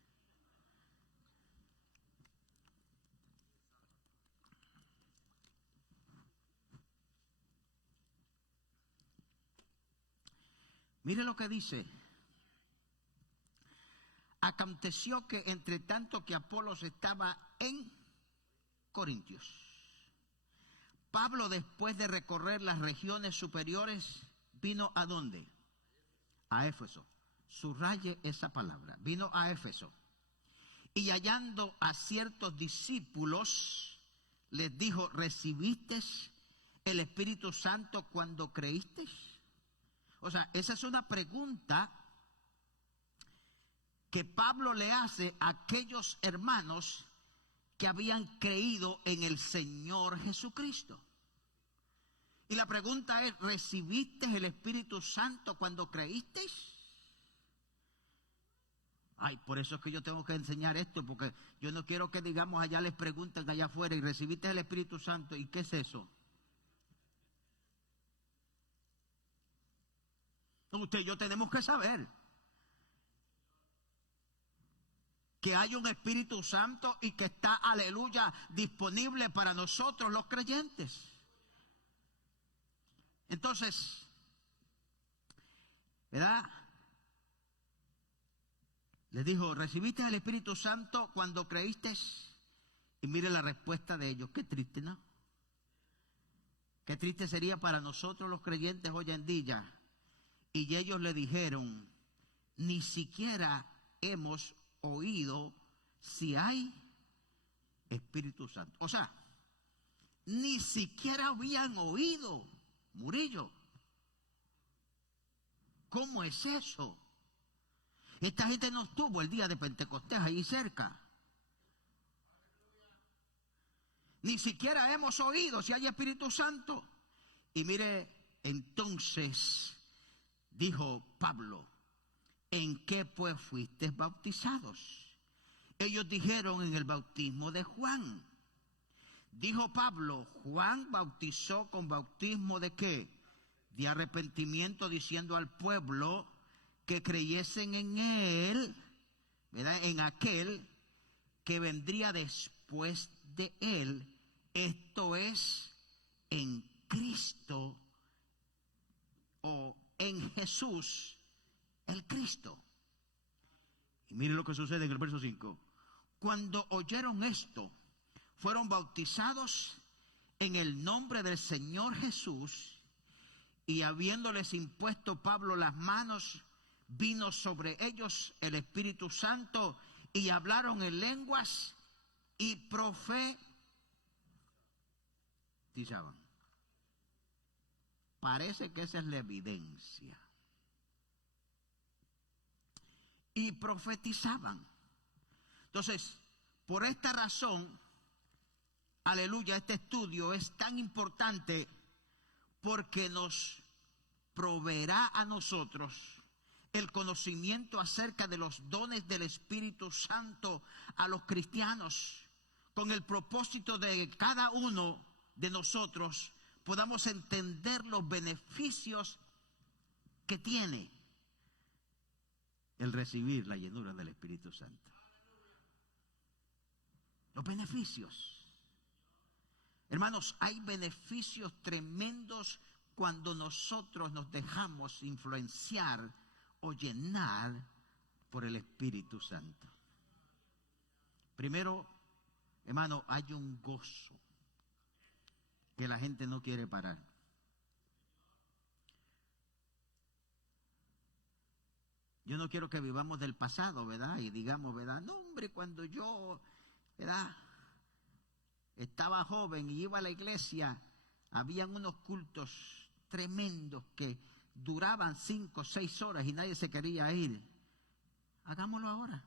Mire lo que dice. Aconteció que entre tanto que Apolos estaba en Corintios, Pablo, después de recorrer las regiones superiores, vino ¿a dónde? A Éfeso. Subraye esa palabra. Vino a Éfeso. Y hallando a ciertos discípulos, les dijo, ¿recibisteis el Espíritu Santo cuando creísteis? O sea, esa es una pregunta que Pablo le hace a aquellos hermanos que habían creído en el Señor Jesucristo. Y la pregunta es, ¿recibiste el Espíritu Santo cuando creísteis? Ay, por eso es que yo tengo que enseñar esto, porque yo no quiero que, digamos, allá les pregunten allá afuera, ¿y recibiste el Espíritu Santo? ¿Y qué es eso? Usted y yo tenemos que saber que hay un Espíritu Santo y que está, aleluya, disponible para nosotros los creyentes. Entonces, ¿verdad? Les dijo, ¿recibiste el Espíritu Santo cuando creíste? Y mire la respuesta de ellos. Qué triste, ¿no? Qué triste sería para nosotros los creyentes hoy en día. Y ellos le dijeron, ni siquiera hemos oído si hay Espíritu Santo. O sea, ni siquiera habían oído. Murillo, ¿cómo es eso? Esta gente no estuvo el día de Pentecostés ahí cerca. Ni siquiera hemos oído si hay Espíritu Santo. Y mire, entonces dijo Pablo, ¿en qué pues fuisteis bautizados? Ellos dijeron, en el bautismo de Juan. Dijo Pablo, Juan bautizó con bautismo ¿de qué? De arrepentimiento, diciendo al pueblo que creyesen en él, ¿verdad? En aquel que vendría después de él, esto es, en Cristo o en Jesús, el Cristo. Y miren lo que sucede en el verso 5. Cuando oyeron esto, fueron bautizados en el nombre del Señor Jesús, y habiéndoles impuesto Pablo las manos, vino sobre ellos el Espíritu Santo, y hablaron en lenguas y profetizaban. Parece que esa es la evidencia. Y profetizaban. Entonces, por esta razón, aleluya, este estudio es tan importante porque nos proveerá a nosotros el conocimiento acerca de los dones del Espíritu Santo a los cristianos, con el propósito de que cada uno de nosotros podamos entender los beneficios que tiene el recibir la llenura del Espíritu Santo. Los beneficios. Hermanos, hay beneficios tremendos cuando nosotros nos dejamos influenciar o llenar por el Espíritu Santo. Primero, hermano, hay un gozo que la gente no quiere parar. Yo no quiero que vivamos del pasado, ¿verdad? Y digamos, ¿verdad? No, hombre, cuando yo, ¿verdad?, estaba joven y iba a la iglesia, habían unos cultos tremendos que duraban 5 o 6 horas y nadie se quería ir. Hagámoslo ahora.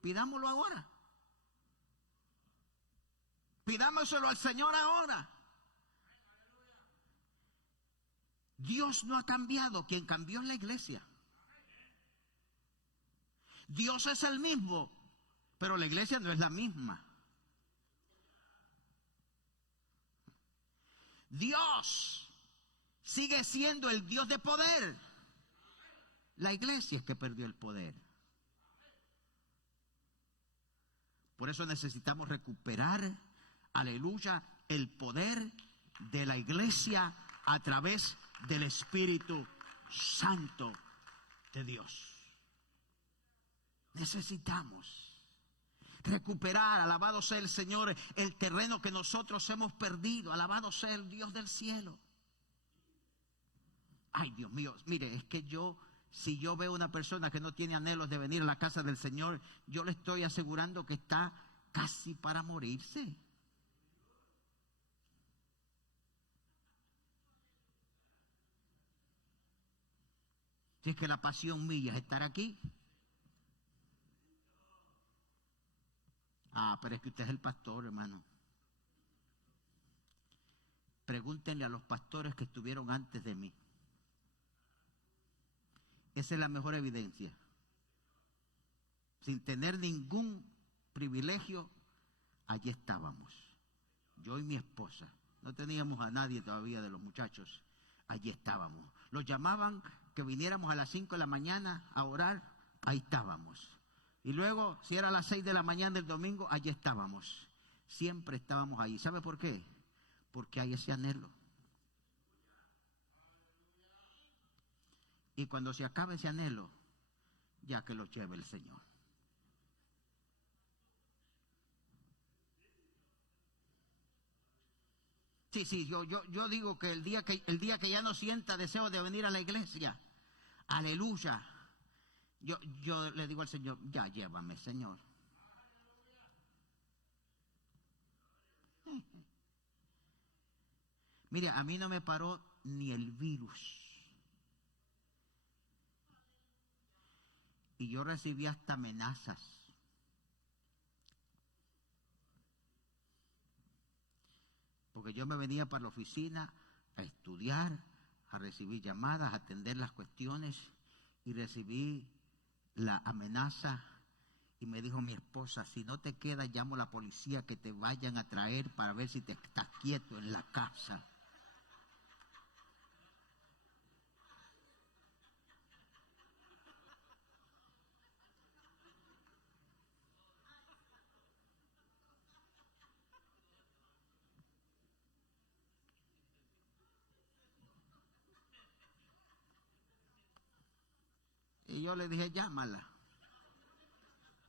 Pidámoslo ahora. Pidámoselo al Señor ahora. Dios no ha cambiado, quien cambió es la iglesia. Dios es el mismo, pero la iglesia no es la misma. Dios sigue siendo el Dios de poder. La iglesia es que perdió el poder. Por eso necesitamos recuperar, aleluya, el poder de la iglesia a través del Espíritu Santo de Dios. Necesitamos recuperar, alabado sea el Señor, el terreno que nosotros hemos perdido. Alabado sea el Dios del cielo. Ay, Dios mío, mire, es que si yo veo una persona que no tiene anhelos de venir a la casa del Señor, yo le estoy asegurando que está casi para morirse. Si es que la pasión mía es estar aquí. Pero es que usted es el pastor, hermano. Pregúntenle a los pastores que estuvieron antes de mí. Esa es la mejor evidencia. Sin tener ningún privilegio, allí estábamos. Yo y mi esposa. No teníamos a nadie todavía de los muchachos. Allí estábamos. Los llamaban que viniéramos a las 5 de la mañana a orar. Ahí estábamos. Y luego, si era a las 6 de la mañana del domingo, allí estábamos. Siempre estábamos ahí. ¿Sabe por qué? Porque hay ese anhelo. Y cuando se acabe ese anhelo, ya que lo lleve el Señor. Sí, yo digo que el día que ya no sienta deseo de venir a la iglesia, aleluya, yo le digo al Señor, ya llévame, Señor. Mire, a mí no me paró ni el virus. Y yo recibí hasta amenazas. porque yo me venía para la oficina a estudiar, a recibir llamadas, a atender las cuestiones, y recibí la amenaza. Y me dijo mi esposa, si no te quedas, llamo a la policía que te vayan a traer para ver si te estás quieto en la casa. Y yo le dije, llámala.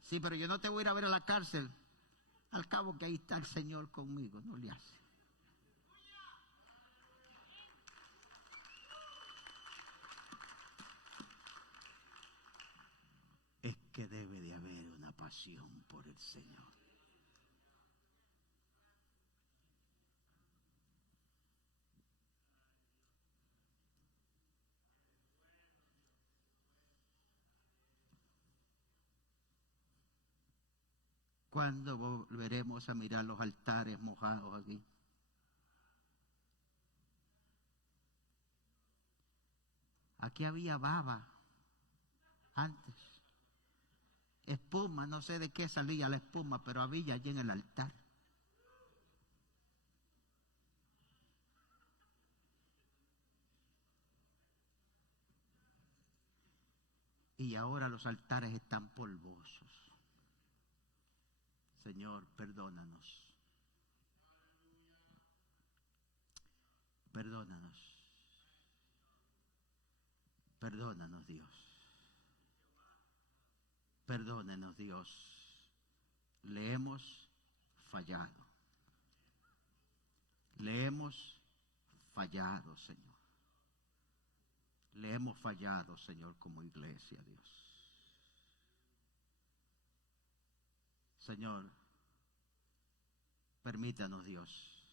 Sí, pero yo no te voy a ir a ver a la cárcel. Al cabo que ahí está el Señor conmigo, no le hace. Es que debe de haber una pasión por el Señor. ¿Cuándo volveremos a mirar los altares mojados aquí? Aquí había baba antes. Espuma, no sé de qué salía la espuma, pero había allí en el altar. Y ahora los altares están polvosos. Señor, perdónanos. Perdónanos. Perdónanos, Dios. Perdónenos, Dios. Le hemos fallado. Le hemos fallado, Señor. Le hemos fallado, Señor, como iglesia, Dios. Señor, permítanos, Dios,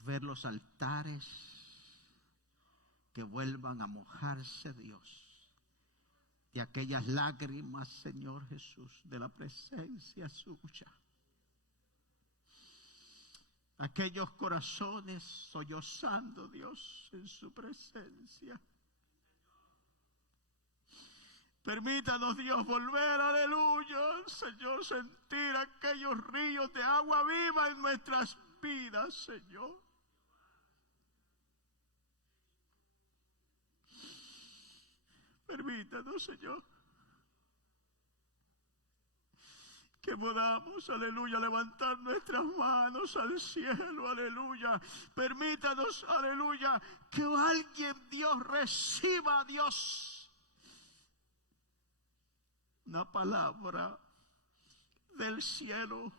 ver los altares que vuelvan a mojarse, Dios, de aquellas lágrimas, Señor Jesús, de la presencia suya. Aquellos corazones sollozando, Dios, en su presencia. Permítanos, Dios, volver, aleluya, Señor, sentir aquellos ríos de agua viva en nuestras vidas, Señor. Permítanos, Señor, que podamos, aleluya, levantar nuestras manos al cielo, aleluya. Permítanos, aleluya, que alguien, Dios, reciba, Dios, una palabra del cielo,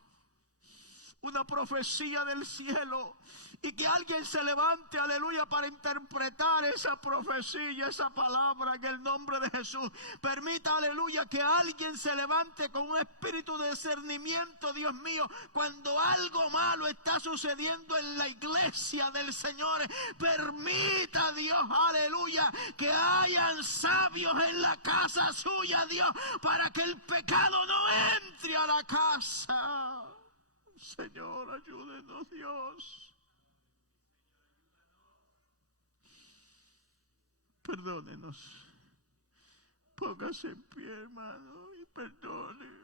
una profecía del cielo, y que alguien se levante, aleluya, para interpretar esa profecía, esa palabra en el nombre de Jesús. Permita, aleluya, que alguien se levante con un espíritu de discernimiento, Dios mío, cuando algo malo está sucediendo en la iglesia del Señor. Permita, Dios, aleluya, que hayan sabios en la casa suya, Dios, para que el pecado no entre a la casa. Señor, ayúdenos, Dios. Perdónenos. Póngase en pie, hermano, y perdone.